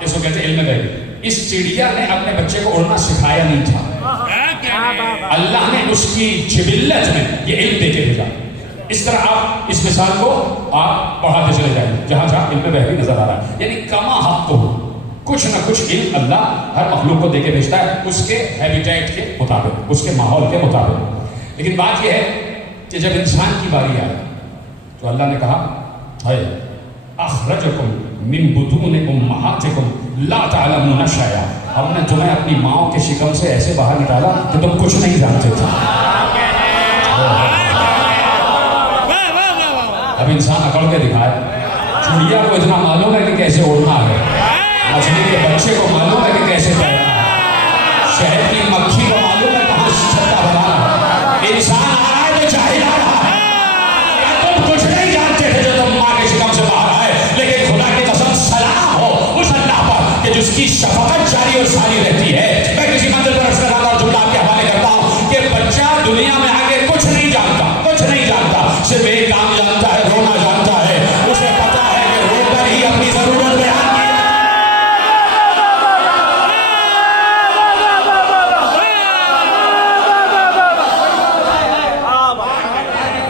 اس کو کہتے ہیں علم وحی. اس چڑیا نے اپنے بچے کو اڑنا سکھایا نہیں تھا, اللہ نے اس کی جبلت میں یہ علم دے کے بھیجا. اس طرح آپ اس مثال کو آپ پڑھاتے چلے جائیں جہاں جہاں علم وحی نظر آ رہا ہے. یعنی کما حق کو کچھ نہ کچھ علم اللہ ہر مخلوق کو دے کے بھیجتا ہے اس کے ہیبیٹیٹ کے مطابق, اس کے ماحول کے مطابق. لیکن بات یہ ہے کہ جب انسان کی باری آئی تو اللہ نے کہا ہے اخرجکم من بطون امہاتکم لا تعلمون شیئا, ہم نے تمہیں اپنی ماؤں کے شکم سے ایسے باہر نکالا کہ تم کچھ نہیں جانتے تھے. اب انسان اکڑ کے دکھائے, چڑیا کو اتنا معلوم ہے کہ کیسے اڑنا ہے, مچھلی کے بچے کو معلوم ہے کہ کیسے تیرنا ہے, شہد کی مکھی کو معلوم ہے کہاں چھتا بنانا ہے, انسان آ رہا ہے تو جاہل آ رہا ہے. تم کچھ نہیں جانتے تھے جو تم ماں کے شکم سے باہر آئے. لیکن خدا کی قسم سلام ہو اس اللہ پر کہ جس کی شفقت جاری اور ساری رہتی ہے. میں کسی منزل پر ارسل اور جملہ آپ کے حوالے کرتا ہوں کہ بچہ دنیا میں آگے کچھ نہیں جانتا, کچھ نہیں جانتا, صرف ایک کام جانتا ہے, رونا جانتا ہے. اسے پتا ہے کہ رو کر ہی اپنی ضرورت بیان کی.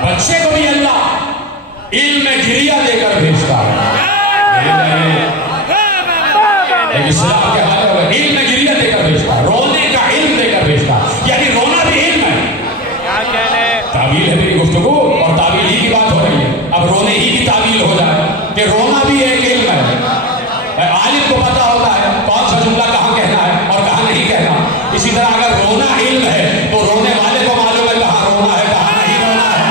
بچے کو بھی اللہ علم میں گریا دے کر بھیجتا ہے. اسلام کے حالے ہوئے علم میں گریا دے کر بھیجتا ہے, رونے کا علم دے کر بھیجتا ہے. یعنی رونا بھی علم ہے. تعویل ہے میری گفتگو اور تعویل ہی کی بات ہو رہی ہے. اب رونے ہی کی تعویل ہو جائے کہ رونا بھی ایک علم ہے. عالم کو پتا ہوتا ہے کون سا جملہ کہاں کہنا ہے اور کہاں نہیں کہنا. اسی طرح اگر رونا علم ہے تو رونے والے کو معلوم ہے کہاں رونا ہے کہاں نہیں رونا ہے,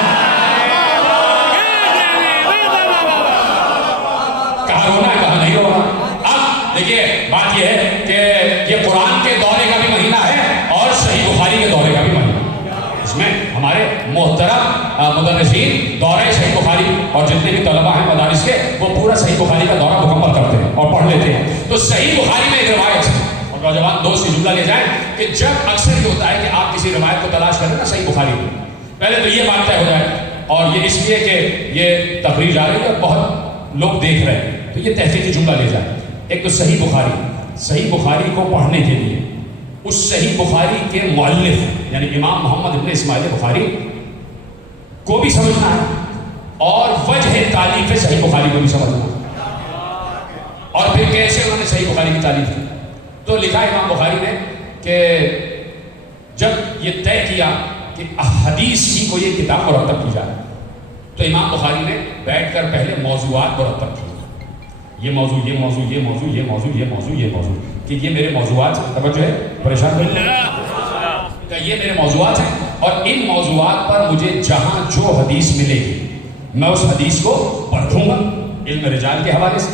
کہاں رونا ہے کہاں نہیں رونا. اب دیکھیے بات یہ ہے کہ یہ قرآن کے دورے کا بھی مہینہ ہے اور صحیح بخاری کے دورے کا بھی مہینہ. اس میں ہمارے محترم مدرسین دورہ صحیح بخاری اور جتنے بھی طلبہ ہیں مدارس کے وہ پورا صحیح بخاری کا دورہ مکمل کرتے ہیں اور پڑھ لیتے ہیں. تو صحیح بخاری میں ایک روایت ہے اور نوجوان دوست سے جملہ لے جائیں کہ جب اکثر یہ ہوتا ہے کہ آپ کسی روایت کو تلاش کریں نا صحیح بخاری میں, پہلے تو یہ بات طے ہو جائے, اور یہ اس لیے کہ یہ تقریر جا رہی ہے اور بہت لوگ دیکھ رہے ہیں تو یہ تحقیقی جملہ لے جائیں. ایک تو صحیح بخاری کو پڑھنے کے لیے اس صحیح بخاری کے مؤلف یعنی امام محمد ابن اسماعیل بخاری کو بھی سمجھنا ہے اور وجہ تالیف صحیح بخاری کو بھی سمجھنا ہے, اور پھر کیسے انہوں نے صحیح بخاری کی تالیف کی. تو لکھا امام بخاری نے کہ جب یہ طے کیا کہ حدیث ہی کو یہ کتاب مرتب کی جائے تو امام بخاری نے بیٹھ کر پہلے موضوعات مرتب کیے. یہ موضوع یہ موضوع یہ موضوع یہ موضوع یہ موضوع یہ موضوع کہ یہ میرے موضوعات ہیں. توجہ ہے, پریشان نہیں کہ یہ میرے موضوعات ہیں اور ان موضوعات پر مجھے جہاں جو حدیث ملے گی میں اس حدیث کو پڑھوں گا علم رجال کے حوالے سے,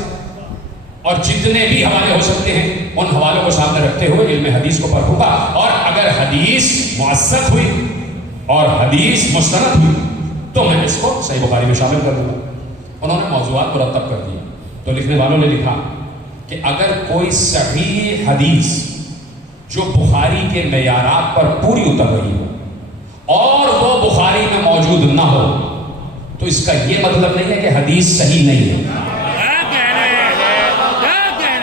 اور جتنے بھی حوالے ہو سکتے ہیں ان حوالوں کو سامنے رکھتے ہوئے علم حدیث کو پڑھوں گا. اور اگر حدیث موثق ہوئی اور حدیث مستند ہوئی تو میں اس کو صحیح بخاری میں شامل کر دوں گا. انہوں نے موضوعات مرتب کر دیے. تو لکھنے والوں نے لکھا کہ اگر کوئی صحیح حدیث جو بخاری کے معیارات پر پوری اتر رہی ہو اور وہ بخاری میں موجود نہ ہو تو اس کا یہ مطلب نہیں ہے کہ حدیث صحیح نہیں ہے.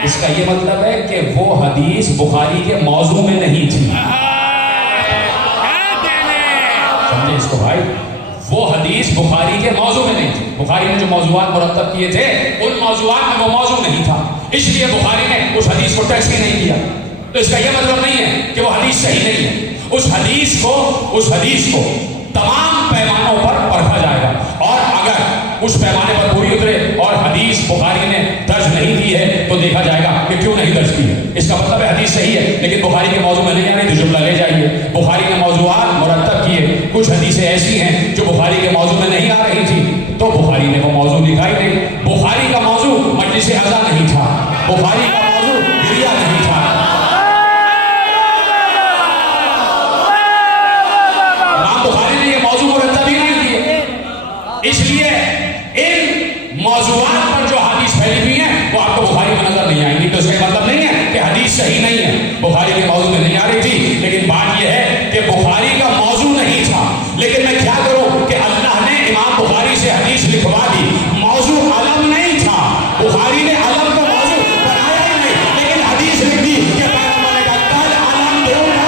اس کا یہ مطلب ہے کہ وہ حدیث بخاری کے موضوع میں نہیں تھی. سمجھے اس کو بھائی, وہ حدیث بخاری کے موضوع میں نہیں تھی. بخاری نے جو موضوعات مرتب کیے تھے ان موضوعات میں وہ موضوع نہیں تھا, اس لیے بخاری نے اس حدیث کو ٹچ ہی نہیں کیا. تو اس کا یہ مطلب نہیں ہے کہ وہ حدیث صحیح نہیں ہے. اس حدیث کو تمام پیمانوں پر پرکھا جائے گا, اور اگر اس پیمانے پر پوری اترے اور حدیث بخاری نے درج نہیں کی ہے تو دیکھا جائے گا کہ کیوں نہیں درج کی ہے. اس کا مطلب ہے حدیث صحیح ہے لیکن بخاری کے موضوع میں نہیں آ رہی. تو جملہ لے جائیے, بخاری نے موضوعات مرتب کیے, کچھ حدیثیں ایسی ہیں جو بخاری کے موضوع میں نہیں آ رہی تھی تو بخاری نے وہ موضوع لکھا ہی نہیں. بخاری کا موضوع مجلس عزا نہیں تھا, بخاری کا موضوع گریا نہیں تھا. بخاری نے یہ موضوع مرتب ہی نہیں کیے, اس لیے ان موضوعات پر جو حدیث پھیلی ہوئی ہیں وہ آپ کو بخاری میں نظر نہیں آئیں گی. تو اس کا مطلب نہیں ہے کہ حدیث صحیح نہیں ہے, بخاری کے موضوع میں نہیں آ رہی تھی. لیکن بات یہ ہے کہ بخاری کا موضوع نہیں تھا, لیکن میں کیا کروں کہ اللہ نے امام بخاری سے حدیث لکھوا دی. موضوع علم نہیں تھا, بخاری نے علم کو موضوع بنایا ہی نہیں, لیکن حدیث لکھ دی کہ پیغمبر نے کہا کل علم دوں گا.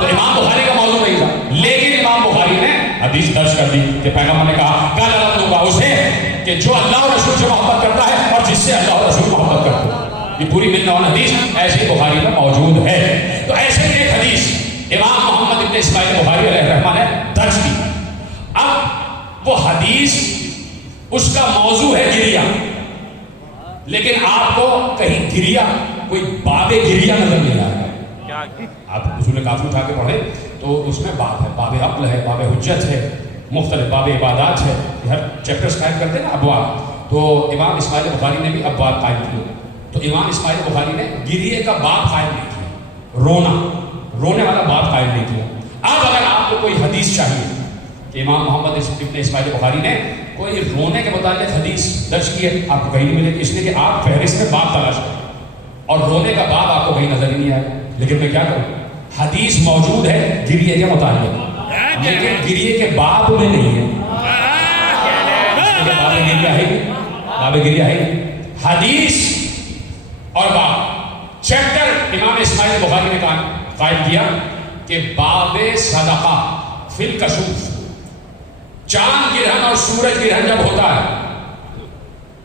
تو امام بخاری کا موضوع نہیں تھا, لیکن امام بخاری نے حدیث درج کر دی کہ پیغمبر نے کہا کل علم دوں گا اسے کہ جو اللہ اور رسول سے محبت کرتا ہے اور جس سے اللہ اور رسول محبت کرتے ہیں. یہ پوری ملنے والی حدیث ایسی بخاری میں موجود ہے. تو ایسے ایک حدیث امام محمد ابن اسماعیل بخاری علیہ الرحمہ نے درج کی. اب وہ حدیث اس کا موضوع ہے گریا, لیکن آپ کو کہیں گریا کوئی باب گریا نظر نہیں آ رہا ہے. آپ اصول کافی اٹھا کے پڑھیں تو اس میں باب ہے, باب عقل ہے, باب حجت ہے, مختلف باب عبادات ہے, ہر چیپٹرز قائم کرتے ہیں نا ابواب, تو امام اسماعیل بخاری نے بھی ابواب قائم کیے. تو امام اسماعیل بخاری نے گریے کا باب قائم نہیں کیا, رونے والا باب قائم نہیں کیا. اب اگر آپ کو کوئی حدیث چاہیے کہ امام محمد ابن اسماعیل بخاری نے کوئی رونے کے متعلق حدیث درج کی ہے, آپ کو کہیں نہیں ملے گی, اس لیے کہ آپ فہرست میں باب تلاش کریں اور رونے کا باب آپ کو کہیں نظر ہی نہیں آئے. لیکن میں کیا کروں, حدیث موجود ہے گریے کے متعلق, لیکن گریے کے باب میں نہیں ہے. باب گریہ ہے حدیث اور باب چیپٹر امام اسماعیل بخاری نے قائم کیا کہ باب صدقہ فی الکسوف. چاند گرہن اور سورج گرہن جب ہوتا ہے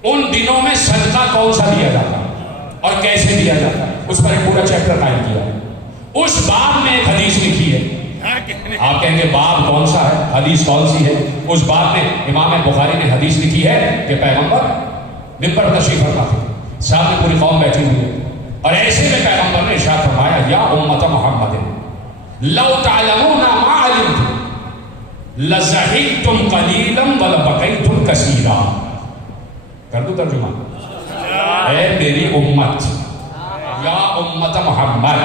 ان دنوں میں صدقہ کون سا دیا جاتا ہے اور کیسے دیا جاتا ہے, اس پر ایک پورا چیپٹر قائم کیا. اس باب میں ایک حدیث لکھی ہے. آپ کہیں گے باب کون سا ہے, حدیث کون سی ہے؟ اس باب میں امام بخاری نے حدیث لکھی ہے کہ پیغمبر ممبر پر تشریف فرما تھے, سامنے پوری قوم بیٹھی ہوئی ہے, اور ایسے میں پیغمبر نے ارشاد فرمایا یا امت محمد لو تعلمون ما علمتم لزہدتم قلیلا ولبقیتم کثیرا. کر دو ترجمہ, اے میری امت, یا امت محمد,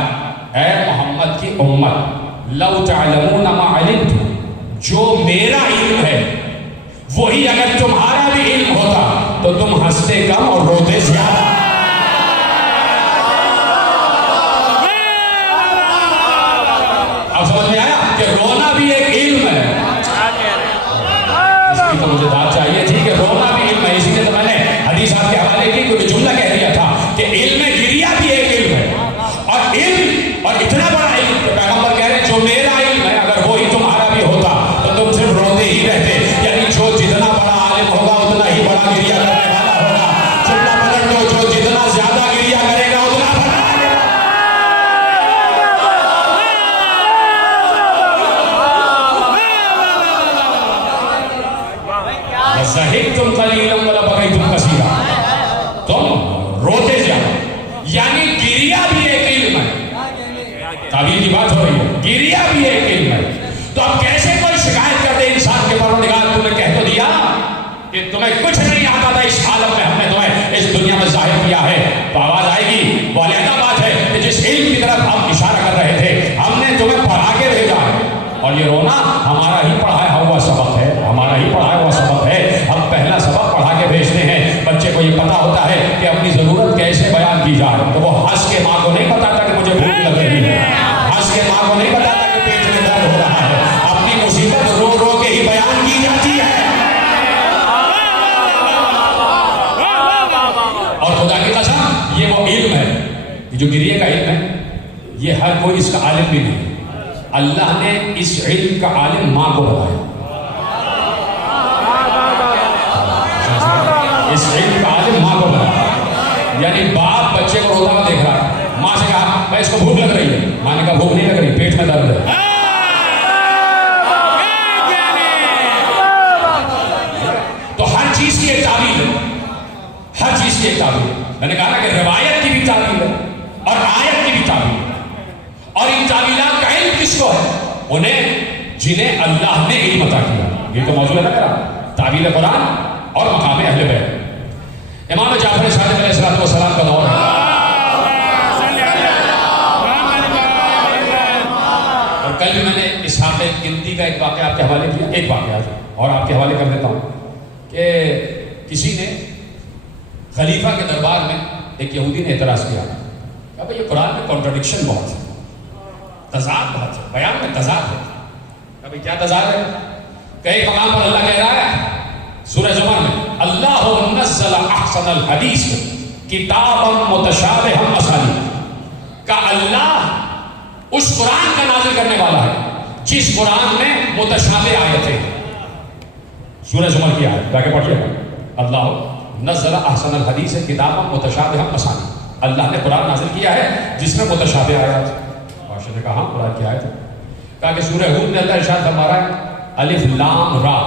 اے محمد کی امت, لو تعلمون ما علمتم, جو میرا علم ہے وہی اگر تمہارا بھی علم ہوتا تو تم ہنستے کم اور روتے زیادہ. اب سمجھ میں آیا کہ رونا بھی ایک علم ہے. اس کی تو مجھے بات چاہیے تھی کہ رونا بھی علم ہے, اسی لیے تو میں نے حدیث آپ کے حوالے کی کوئی جملہ کہہ دیا تھا کہ علم گریہ بھی ایک علم ہے. اور علم, اور اتنا بڑا علم کہ پیغمبر کہہ رہے ہیں جو میرا علم ہے اگر وہی تمہارا بھی ہوتا تو تم صرف روتے ہی رہتے. یعنی جو جتنا بڑا عالم ہوگا اتنا ہی بڑا گریہ کرنے والا ہوگا. جتنا پلٹ دو, جو جتنا زیادہ گریہ کرے گا اتنا بڑا. زہدتم قلیلا ولبقیتم کثیرا, تم روتے زیادہ. یعنی گریہ بھی ایک علم ہے. تعبیر کی بات ہو رہی ہے, گریہ بھی ایک علم ہے. تو اب کیسے کوئی شکایت کرتے انسان کے پروردگار, تم نے کہہ تو دیا کہ تمہیں کچھ نہیں آتا تھا اس عالم میں, ہم نے تمہیں اس دنیا میں ظاہر کیا ہے. تو آواز آئے گی, وہ علیحدہ بات ہے کہ جس علم کی طرف ہم اشارہ کر رہے تھے ہم نے تمہیں پڑھا کے بھیجا ہے. اور یہ رونا ہمارا ہی پڑھایا ہوا سبق ہے, ہمارا ہی پڑھایا ہوا سبق ہے. ہم پہلا سبق پڑھا کے بھیجتے ہیں. بچے کو یہ پتا ہوتا ہے کہ اپنی ضرورت کیسے بیان کی جائے, تو وہ ہنس کے ماں کو نہیں بتاتا کہ مجھے بھوک لگ رہی ہے, ہنس کے ماں کو نہیں بتاتا کہ پیٹ میں درد ہو رہا ہے. اپنی مصیبت رو رو کے ہی بیان کی جاتی ہے. اور خدا کی قسم یہ وہ علم ہے, یہ جو گریے کا علم ہے, یہ ہر کوئی اس کا عالم بھی نہیں. اللہ نے اس علم کا عالم ماں کو بتایا. اس علم کا عالم ماں کو بتایا. یعنی باپ بچے کو روتا ہوا دیکھ رہا ہے, ماں سے کہا میں اس کو بھوک لگ رہی ہے, ماں نے کہا بھوک نہیں لگ رہی, پیٹ میں درد ہے. تو ہر چیز کی ایک تعبیر ہے, ہر چیز کی ایک تعبیر ہے. میں نے کہا نا کہ روایت کی بھی تعبیر ہے اور آیت کی بھی تعبیر ہے. اور ان تعبیرات کا علم کس کو ہے؟ انہیں جنہیں اللہ نے علم عطا کیا. یہ تو موضوع ہے نا میرا, تعبیر قرآن اور مقام اہل بیت. امام جعفر صادق علیہ السلام کا دور ہے, اور کل بھی میں نے اسحاق گنتی کا ایک واقعہ آپ کے حوالے کیا. ایک واقعہ اور آپ کے حوالے کر دیتا ہوں کہ کسی نے خلیفہ کے دربار میں ایک یہودی نے اعتراض کیا کہ بھائی یہ قرآن میں کانٹرڈکشن بہت ہے, تضاد بہت ہے, بیان میں تضاد ہے. کہ بھائی کیا تضاد ہے؟ کہ ایک مقام پر اللہ کہہ رہا ہے سورہ زمر میں, اللہ نزل احسن الحدیث کتابا متشابہا مثانی, کہ اللہ اس قرآن کا نازل کرنے والا ہے جس قرآن میں متشابہ آیتیں. سورہ زمر کی آیت جا کے پڑھیے گا, اللہ نزل احسن الحدیث کتابا متشابہا مثانی, اللہ نے قرآن نازل کیا ہے جس میں متشابہ آیات. بادشاہ نے کہا ہاں قرآن کی آیت ہے. کہا کہ سورہ ہود میں اللہ ارشاد فرما رہا ہے الف لام را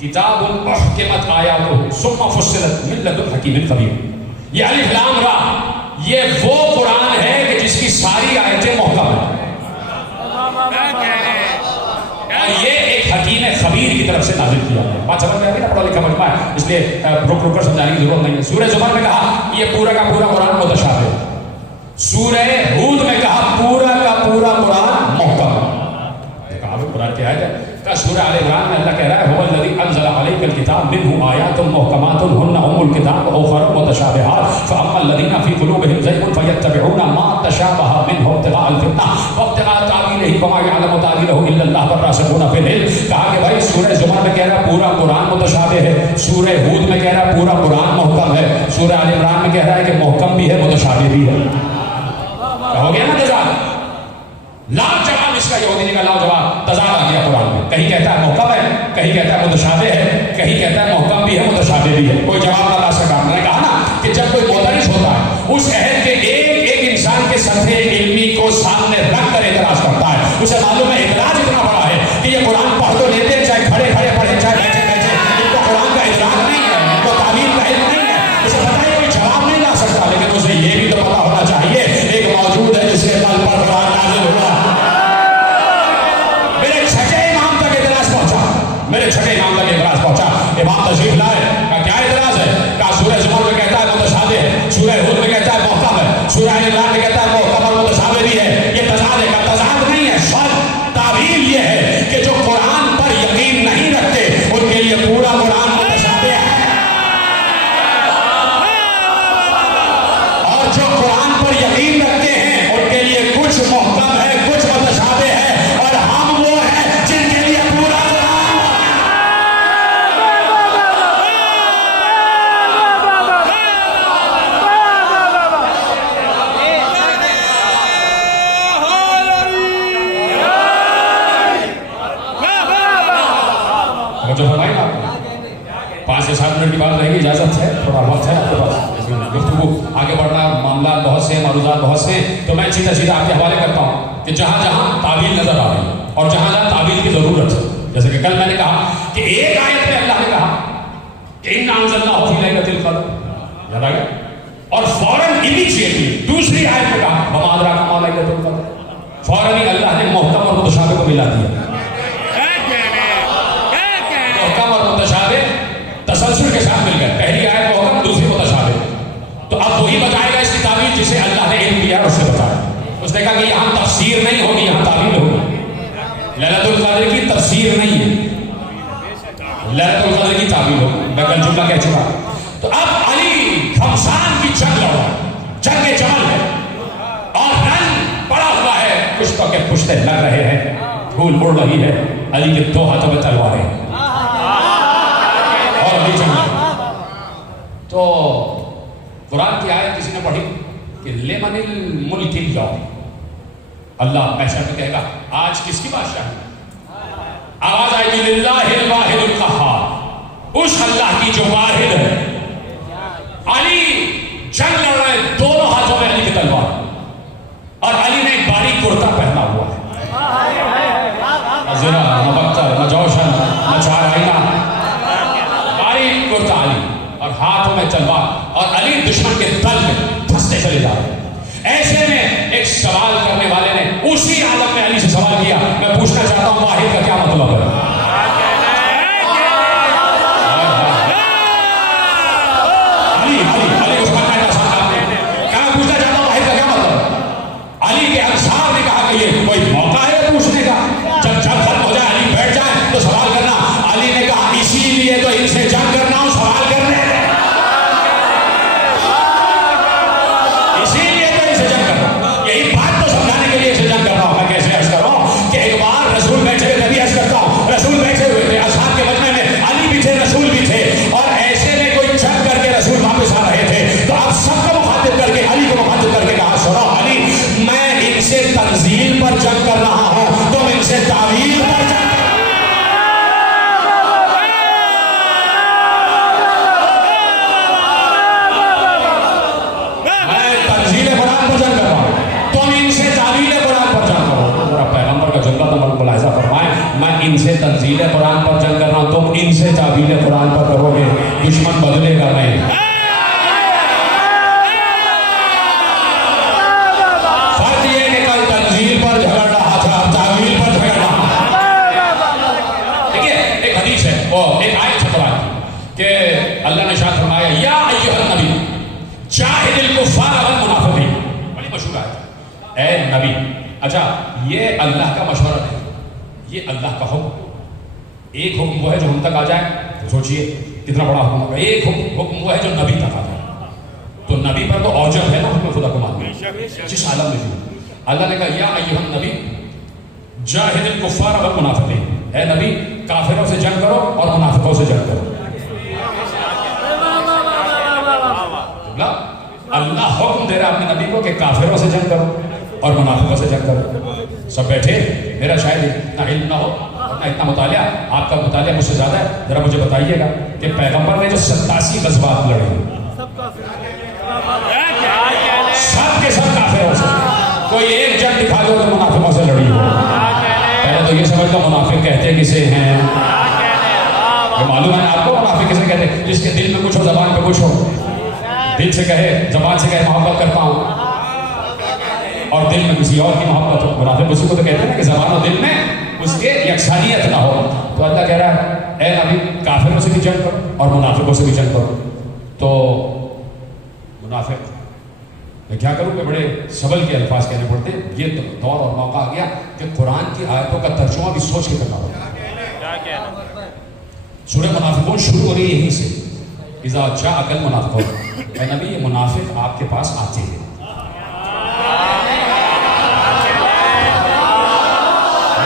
کتاب احکمت آیاتہ ثم فصلت من لدن حکیم خبیر. یہ الف لام را یہ وہ قرآن ہے کہ جس کی ساری آیتیں محکم ہیں, اور یہ ایک حکیم خبیر کی طرف سے نازل کیا گیا. بات سمجھ میں آ رہی نا؟ پڑھا لکھا مجمع ہے اس لیے رک رک کر سمجھانے کی ضرورت نہیں ہے. سورہ زمر میں کہا یہ پورا کا پورا قرآن متشابہ ہے. سورہ ہود میں کہا پورا کا پورا قرآن محکم ہے. کہا قرآن کی آیت ہے. سورہ آل عمران میں اللہ کہہ رہا ہے هو الذی انزل علیک الکتاب منہ آیات محکمات ہن ام الکتاب واخر متشابہات فاما الذین فی قلوبہم زیغ فیتبعون ما تشابہ منہ ابتغاء الفتنہ وابتغاء تأویلہ وما یعلم تأویلہ الا اللہ والراسخون فی العلم. کہا کہ بھائی سورہ زمر میں کہہ رہا پورا قرآن متشابہ ہے, سورہ ہود میں کہہ رہا پورا قرآن محکم ہے, سورہ آل عمران میں کہہ رہا ہے کہ محکم بھی ہے متشابہ بھی ہے. ہو گیا نا تضاد؟ لاجواب اس کا یہودی نے کہا لاجواب تضاد آ گیا قرآن میں. کہیں کہتا ہے محکم ہے, کہیں کہتا ہے متشابہ ہے, کہیں کہتا ہے محکم بھی ہے متشابہ بھی ہے. کوئی جواب نہ لا سکا. میں نے کہا نا کہ جب کوئی مدرس ہوتا ہے اس عہد کے ایک ایک انسان کے سطح علمی کو سامنے رکھ کر اعتراض کرتا ہے. اسے معلوم ہے اعتراض اتنا بڑا ہے کہ یہ قرآن پڑھ تو لیتے چاہے کھڑے کھڑے پڑھے چاہے بیٹھے بیٹھے, ان کو قرآن کا ادراک نہیں ہے, ان کو تعبیر کا علم نہیں ہے. اسے پتہ ہے کوئی جواب نہیں لا سکتا, لیکن اسے یہ بھی تو پتا ہونا چاہیے ایک موجود ہے جس کے قلب پر قرآن نازل ہوا. میرے چھٹے امام تک اعتراض پہنچا. امام تشریف لائے, کہا کیا اعتراض ہے؟ کہا سورہ زمر میں کہتا ہے متشابہ ہے, سورہ ہود میں کہتا ہے محکم ہے, سورہ آل عمران میں کہتا ہے محکم اور متشابہ بھی ہے. یہ تضاد ہے. کہا تضاد نہیں ہے, فرق تعبیر یہ ہے کہ جو قرآن پر یقین نہیں رکھتے ان کے لیے پورا قرآن متشابہ ہے, اور جو قرآن پر یقین رکھتے ہیں ان کے لیے کچھ محکم ہے کچھ متشابہ ہے, اور ہم وہ ہیں جن کے لیے پورا جو فرمائی نا. 5 سے 7 منٹ کی بات رہے گی, اجازت ہے, تھوڑا وقت ہے آپ کے پاس. گفتگو آگے بڑھنا, معاملات بہت سے ہیں, معروضات بہت سے ہیں, تو میں سیدھا سیدھا آپ کے حوالے کرتا ہوں کہ جہاں جہاں تعویل نظر آ رہی ہے اور جہاں جہاں تعویل کی ضرورت ہے. جیسے کہ کل میں نے کہا کہ ایک آیت میں اللہ نے کہا کہ اِنَّا أَنزَلْنَاهُ فِي لَيْلَةِ الْقَدْرِ, یاد آ گیا, اور فوراً امیڈیٹلی دوسری آیت میں کہا وَمَا أَدْرَاكَ مَا لَيْلَةُ الْقَدْرِ. فوراً ہی اللہ نے محکم اور متشابہ کو ملا دیا. محکم اور متشابہ تسلسل کے ساتھ مل گئے, پہلی آیت محکم دوسری متشابہ. تو اب وہی بتائے گا اس کی تعبیر جسے اللہ نے علم دیا اس سے بتایا. اس نے کہا کہ یہاں تفسیر نہیں ہوگی, یہاں تعبیر ہوگی. لیلۃ القدر کی تفسیر نہیں ہے, لیلۃ القدر کی تعبیر ہوگی. میں کل جملہ کہہ چکا. تو اب علی گھمسان کی جنگ لڑ رہا ہے, جنگ جمل ہے, اور رن پڑا ہوا ہے, کشتوں کے پشتے لگ رہے ہیں, دھول اڑ رہی ہے, علی کے 2 ہاتھوں میں تلواریں اور علی جنگ. تو قرآن کی آیت کسی نے پڑھی کہ لمن الملک اليوم, اللہ محشر میں کہے گا آج کس کی بادشاہی. آواز آئے گی للہ الواحد القہار, اس اللہ کی جو واحد ہے. علی جنگ لڑ رہے, دونوں ہاتھوں میں علی کی تلوار, اور علی نے ایک باریک کرتا پہنا ہوا ہے, ذرا نہ بختر نہ جوشن نہ چار آئینہ, باریک کرتا علی اور ہاتھوں میں تلوار, اور علی دشمن کے دل میں پھنستے چلے جا رہے. ایسے میں ایک سوال کرنے والے نے اسی عالم میں علی سے سوال کیا, میں پوچھنا چاہتا ہوں واحد کا کیا مطلب ہے؟ علی اس کا کہنا صاحب نے کہا, میں پوچھنا چاہتا ہوں واحد کا کیا مطلب؟ علی کے انصار نے کہا کہ یہ کوئی موقع ہے پوچھنے کا, جب جنگ ختم ہو جائے علی بیٹھ جائے تو سوال کرنا. علی نے کہا اسی لیے تو ان سے جنگ کرنا ہوں, سوال کرنے یہی بات تو سمجھانے کے لیے جنگ کر رہا ہوں. میں کیسے عرض کر رہا ہوں کہ ایک بار رسول بیٹھے, نبی عرض کرتا ہوں رسول بیٹھے ہوئے تھے, اصحاب کے مجمع میں علی بھی تھے, رسول بھی تھے, اور ایسے میں کوئی جنگ کر کے رسول واپس آ رہے تھے, تو آپ سب کو مخاطب کر کے علی کو مخاطب کر کے کہا سنو علی, میں ان سے تنزیل پر جنگ کر رہا ہوں, تم ان سے تعویل پر جنگ. میں ان سے تنزیل قرآن پر جنگ کر رہا ہوں, تم ان سے تعبیر قرآن پر کرو گے, دشمن بدلے گا نہیں. فرق یہ کہ کل تنزیل پر جھگڑ رہا تھا, تعبیر پر جھگڑ رہا. دیکھیے ایک حدیث اچھا یہ اللہ کا مشورہ نہیں، یہ اللہ کا حکم. ایک حکم وہ ہے جو ہم تک آ جائے، تو سوچئے کتنا بڑا حکم ہوگا. ایک حکم وہ ہے جو نبی تک آ جائے. تو نبی پر تو اوجب ہے نا حکم خدا کو ماننا جس عالم میں بھی. اللہ نے کہا یا ایھا النبی جاہد الکفار والمنافقین، اے نبی کافروں سے جنگ کرو اور منافقوں سے جنگ کرو. اللہ حکم دے رہا اپنے نبی کو کہ کافروں سے جنگ کرو اور منافقوں سے جنگ کرو. سب بیٹھے، میرا شاید اتنا علم نہ ہو، اتنا مطالعہ، آپ کا مطالعہ مجھ سے زیادہ ہے، ذرا مجھے بتائیے گا کہ پیغمبر نے جو 87 غزوات لڑے سب کے سب کافروں سے، کوئی ایک جنگ دکھا دو تو منافقوں سے لڑی ہو. پہلے تو یہ سمجھ لو منافق کہتے کسے ہیں. معلوم ہے آپ کو منافق کسے کہتے ہیں؟ جس کے دل میں کچھ ہو، زبان پہ کچھ ہو. دل سے کہے، زبان سے کہے محبت کرتا ہوں اور دل میں کسی اور کی محبت ہو. منافق اسی کو تو کہتے ہیں کہ زبان اور دل میں اس کے یکسانیت نہ ہو. تو اللہ کہہ رہا ہے اے نبی کافروں سے بھی جنگ کرو اور منافقوں سے بھی جنگ کرو. تو منافق میں کیا کروں کہ بڑے سبل کے الفاظ کہنے پڑتے ہیں. یہ دور اور موقع آ گیا کہ قرآن کی آیتوں کا ترجمہ بھی سوچ کے کرنا ہوگا. سورہ منافقون شروع ہو رہی ہے یہیں سے، اذا جاءک المنافقون. اے نبی یہ منافق آپ کے پاس آتے ہیں.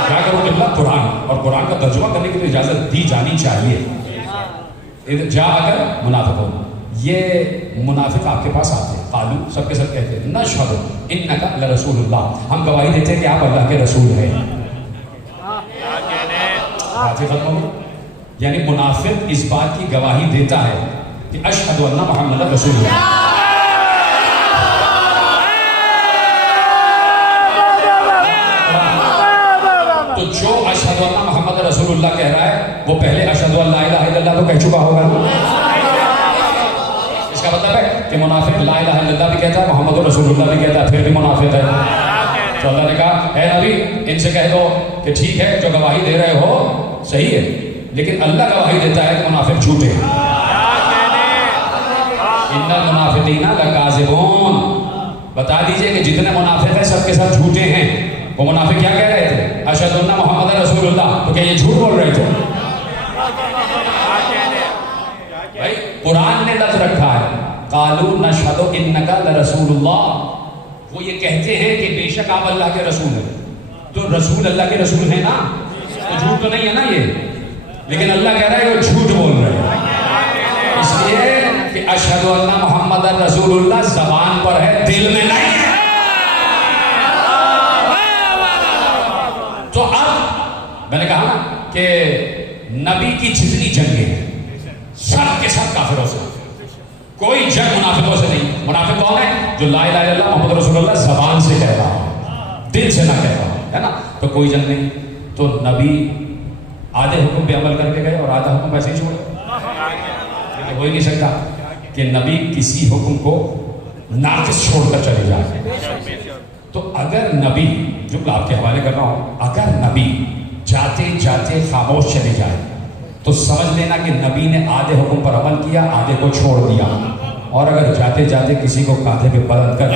کیا کروں کہ اللہ قرآن اور قرآن کا ترجمہ کرنے کی تو اجازت دی جانی چاہیے. اذا جاءک منافقون، یہ منافق آپ کے پاس آتے ہیں. قالو، سب کے سب کہتے ہیں نشہد انک لرسول اللہ، ہم گواہی دیتے ہیں کہ آپ اللہ کے رسول ہیں. باتیں ختم ہو گئی. یعنی منافق اس بات کی گواہی دیتا ہے کہ اشہد ان محمد رسول اللہ. تو جو اشہد ان محمد رسول اللہ کہہ رہا ہے وہ پہلے اشہد ان لا الہ الا اللہ تو کہہ چکا ہوگا. اس کا مطلب ہے کہ منافق لا الہ الا اللہ بھی کہتا ہے، محمد رسول اللہ بھی کہتا ہے، پھر بھی منافق ہے. تو اللہ نے کہا اے نبی ان سے کہہ دو کہ ٹھیک ہے جو گواہی دے رہے ہو صحیح ہے، لیکن اللہ گواہی دیتا ہے کہ منافق جھوٹے ہیں. ان المنافقین لکاذبون، بتا دیجئے کہ جتنے منافق ہیں سب کے سب جھوٹے ہیں. وہ منافق کیا کہہ رہے تھے؟ اشہد ان محمد رسول اللہ. تو کیا یہ جھوٹ بول رہے تھے؟ بھائی قرآن نے لفظ رکھا ہے قالوا نشہد انک لرسول اللہ. وہ یہ کہتے ہیں کہ بے شک آپ اللہ کے رسول ہیں. تو رسول اللہ کے رسول ہیں نا، تو جھوٹ تو نہیں ہے نا یہ. لیکن اللہ کہہ رہا ہے وہ جھوٹ بول رہے ہیں، اس لیے کہ اشہد ان محمد رسول اللہ زبان پر ہے، دل میں نہیں ہے. تو اب میں نے کہا نا کہ نبی کی جتنی جنگیں ہیں سب کے سب کافروں سے، کوئی جنگ منافقوں سے نہیں. منافق کون ہے؟ جو لا الہ الا اللہ محمد رسول اللہ زبان سے کہتا ہو، دل سے نہ کہتا ہو، ہے نا. تو کوئی جنگ نہیں. تو نبی آدھے حکم پہ عمل کر کے گئے اور آدھا حکم ایسے ہی چھوڑے. لیکن ہو ہی نہیں سکتا کہ نبی کسی حکم کو ناقص چھوڑ کر چلے جائے. تو اگر نبی، جو آپ کے حوالے کر رہا ہوں، اگر نبی جاتے جاتے خاموش چلے جائے تو سمجھ لینا کہ نبی نے آدھے حکم پر عمل کیا، آدھے کو چھوڑ دیا. اور اگر جاتے جاتے کسی کو کاندھے پہ بلند کر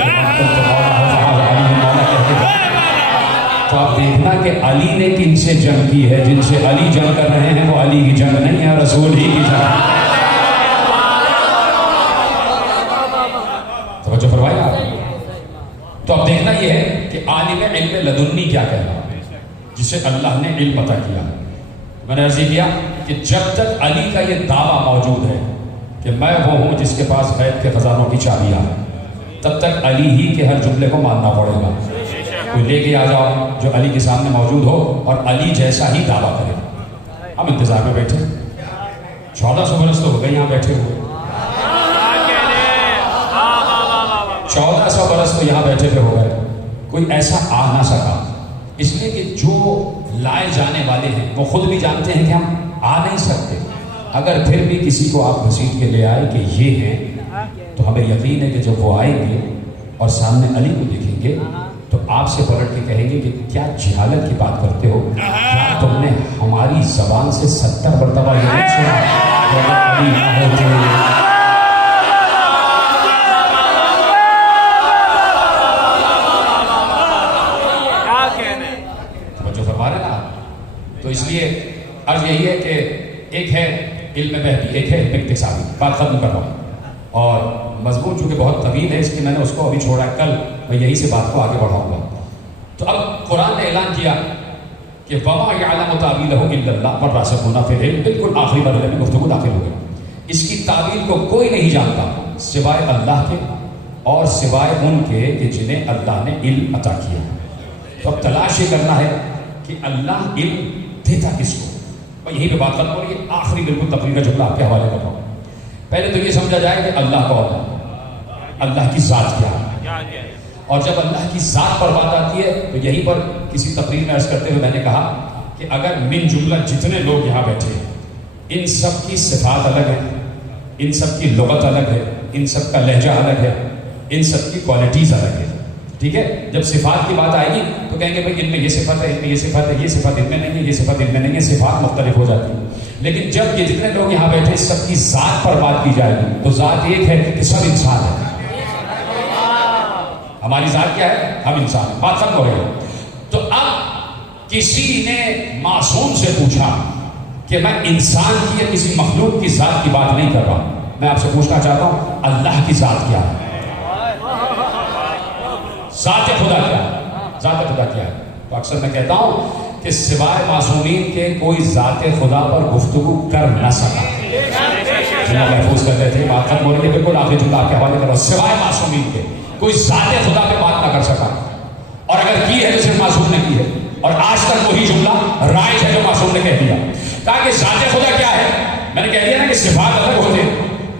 تو آپ دیکھنا کہ علی نے کن سے جنگ کی ہے. جن سے علی جنگ کر رہے ہیں وہ علی کی جنگ نہیں ہے، رسول ہی کی جنگ. توجہ فرمائے آپ. تو اب دیکھنا یہ ہے کہ عالم علم لدنی کیا کہہ رہا ہے، جسے اللہ نے علم عطا کیا. میں نے عرض کیا کہ جب تک علی کا یہ دعویٰ موجود ہے کہ میں وہ ہوں جس کے پاس غیب کے خزانوں کی چابیاں ہیں، تب تک علی ہی کے ہر جملے کو ماننا پڑے گا. کوئی لے کے آ جاؤ جو علی کے سامنے موجود ہو اور علی جیسا ہی دعویٰ کرے. ہم انتظار میں بیٹھے 1400 برس تو ہو گئے یہاں بیٹھے ہوئے، 1400 برس تو یہاں بیٹھے پہ ہو گئے. کوئی ایسا آ نہ سکا، اس لیے کہ جو لائے جانے والے ہیں وہ خود بھی جانتے ہیں کہ ہم آ نہیں سکتے. اگر پھر بھی کسی کو آپ گھسیٹ کے لے آئے کہ یہ ہیں، تو ہمیں یقین ہے کہ جب وہ آئیں گے اور سامنے علی کو دیکھیں گے تو آپ سے پلٹ کے کہیں گے کہ کیا جہالت کی بات کرتے ہو، کیا تم نے ہماری زبان سے 70 مرتبہ یہ نہیں سنا کہ اگر علی نہ ہوتے. توجہ فرما رہے نا آپ؟ تو اس لیے عرض یہی ہے کہ ایک ہے علم بحثی، ایک ہے علم اکتسابی. بات ختم کر رہا ہوں. اور مضمون چونکہ بہت طویل ہے اس لیے میں نے اس کو ابھی چھوڑا ہے، کل میں یہی سے بات کو آگے بڑھاؤں گا. تو اب قرآن نے اعلان کیا کہ وَمَا يَعْلَمُ تَأْوِيلَهُ إِلَّا اللَّهُ وَالرَّاسِخُونَ فِي الْعِلْمِ. بالکل آخری مرحلے میں گفتگو داخل ہو گئی. اس کی تعویل کو کوئی نہیں جانتا سوائے اللہ کے اور سوائے ان کے کہ جنہیں اللہ نے علم عطا کیا. تو اب تلاش یہ کرنا ہے کہ اللہ علم دیتا کس کو. اور یہیں پہ بات ختم ہو رہی ہے. آخری بالکل تقریر کا جملہ آپ کے حوالے کر رہا ہوں. پہلے تو یہ سمجھا جائے کہ اللہ کون ہے، اللہ کی ذات کیا ہے. اور جب اللہ کی ذات پر بات آتی ہے تو یہیں پر کسی تقریر میں عرض کرتے ہوئے میں نے کہا کہ اگر من جملہ جتنے لوگ یہاں بیٹھے ہیں ان سب کی صفات الگ ہیں، ان سب کی لغت الگ ہے، ان سب کا لہجہ الگ ہے، ان سب کی کوالٹیز الگ ہے. ٹھیک ہے، جب صفات کی بات آئے گی تو کہیں گے بھائی ان میں یہ صفت ہے، ان میں یہ صفت ہے، یہ صفت ان میں نہیں ہے، یہ صفت ان میں نہیں ہے. صفات مختلف ہو جاتی ہیں. لیکن جب یہ جتنے لوگ یہاں بیٹھے سب کی ذات پر بات کی جائے گی تو ذات ایک ہے کہ سب انسان ہے. ہماری ذات کیا ہے؟ ہم انسان ہیں. بات ختم ہو رہی ہے. تو اب کسی نے معصوم سے پوچھا کہ میں انسان کی یا کسی مخلوق کی ذات کی بات نہیں کر رہا. میں آپ سے پوچھنا چاہتا ہوں اللہ کی ذات کیا ہے؟ ذات خدا کیا ہے؟ ذات خدا کیا ہے؟ تو اکثر میں کہتا ہوں کہ سوائے معصومین کے کوئی ذات خدا پر گفتگو کر نہ سکا. محفوظ کر لیتے ہیں. بات ختم ہو رہی ہے. بالکل آخری جملہ آپ کے حوالے کرو. سوائے معصومین کے کوئی ذات خدا پہ بات نہ کر سکا. اور اگر کی ہے تو صرف معصوم نے کی ہے. اور آج تک وہی جملہ رائج ہے جو معصوم نے کہہ دیا. کہا کہ ذات خدا کیا ہے؟ میں نے کہہ دیا نا کہ صفات الگ ہوتے ہیں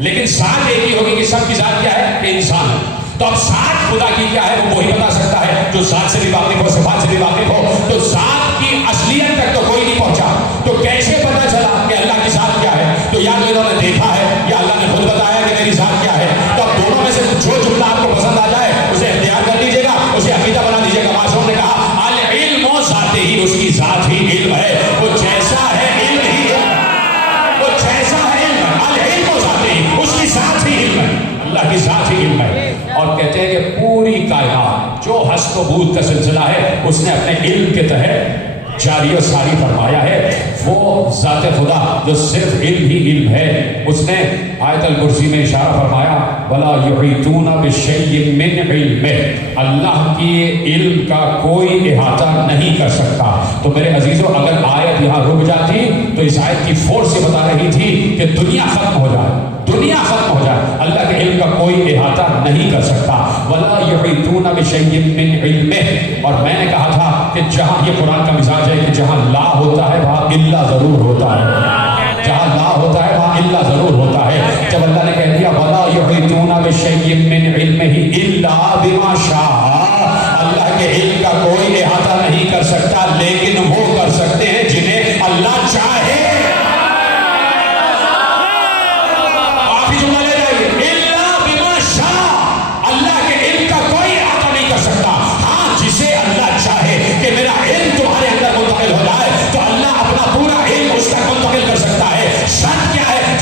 لیکن ذات ایک ہی ہوگی کہ سب کی ذات کیا ہے؟ کہ انسان ہے. تو اب ذات خدا کی کیا ہے وہ وہی بتا سکتا ہے جو ذات سے بھی واقف ہو، صفات سے بھی واقف ہو. تو ذات کی اصلیت تک تو کوئی نہیں پہنچا. تو کیسے پتا چلا کہ اللہ کی ذات کیا ہے؟ تو یا تو انہوں نے دیکھا ہے یا اللہ نے خود بتایا کہ میری ذات کیا ہے. تو اب دونوں میں سے جو جملہ آپ کو پسند آ جائے اسے اختیار کر لیجیے گا، اسے عقیدہ بنا دیجیے گا. معصوم نے کہا العلم ذات ہی، اس کی ذات ہی علم ہے. وہ جیسا ہے علم ہی ہے، وہ جیسا ہے علم ہے. العلم ذات ہی، اس کی ذات ہی علم ہے. اللہ کی ذات ہی علم ہے. اور کہتے ہیں کہ پوری کائنات جو ہست و بود کا سلسلہ ہے اس نے اپنے علم کے تحت جاری و ساری فرمایا ہے. وہ ذات خدا جو صرف علم ہی علم ہے اس نے آیت الکرسی میں اشارہ فرمایا وَلَا يُحِيطُونَ بِشَيْءٍ مِّنْ عِلْمِهِ. اللہ کی علم کا کوئی احاطہ نہیں کر سکتا. تو میرے عزیزوں اگر آیت یہاں رک جاتی تو اس آیت کی فورس سے بتا رہی تھی کہ دنیا ختم ہو جائے، دنیا ختم ہو جائے. اللہ کے علم کا کوئی احاطہ نہیں کر سکتا. وَلَا يُحِيطُونَ بِشَيْءٍ مِّنْ عِلْمِهِ. اور میں نے کہا تھا کہ جہاں یہ قرآن کا مزاج ہے کہ جہاں لا ہوتا ہے وہاں الا ضرور ہوتا ہے. جہاں لا ہوتا ہے وہاں الا ضرور ہوتا ہے. جب اللہ نے کہہ دیا وَلَا يُحِيطُونَ بِشَيْءٍ مِّنْ عِلْمِهِ إِلَّا بِمَا شَاءَ، اللہ کے علم کا کوئی احاطہ نہیں کر سکتا لیکن وہ کر سکتے ہیں جنہیں اللہ چاہے.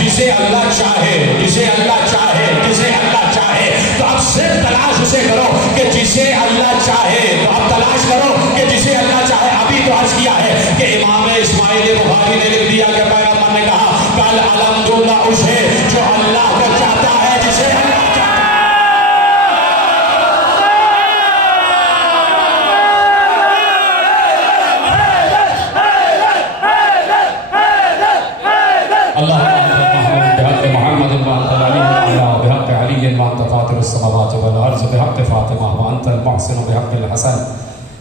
جسے اللہ چاہے، جسے اللہ چاہے، جسے اللہ چاہے. تو اب صرف تلاش اسے کرو کہ جسے اللہ چاہے. تو اب تلاش کرو کہ جسے اللہ چاہے. ابھی تو عرض کیا ہے کہ امام اسماعیل بخاری نے لکھ دیا کہ پیغمبر نے کہا کل الحمدللہ اسے جو اللہ کو چاہتا ہے، جسے اللہ السماوات والارض بحق فاطمہ وانت المحسن بحق الحسن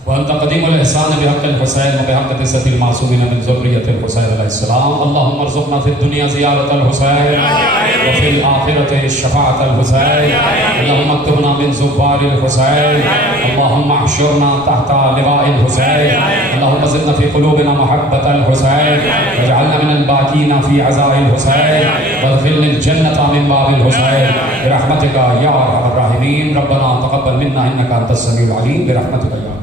وانت قدیم الاحسان بحق الحسین وبحق قصة المعصومین من ذریة الحسین علیہ السلام. اللهم ارزقنا في الدنيا زيارة الحسين وفي الآخرة شفاعة الحسين. اللهم اكتبنا من زوار الحسين. اللهم احشرنا تحت لواء الحسين. اللهم زدنا في قلوبنا محبة الحسين واجعلنا من الباكين في عزاء الحسين وادخلنا الجنة من باب الحسين برحمتك يا ارحم الراحمين. ربنا تقبل منا انك انت السميع العليم برحمتك يا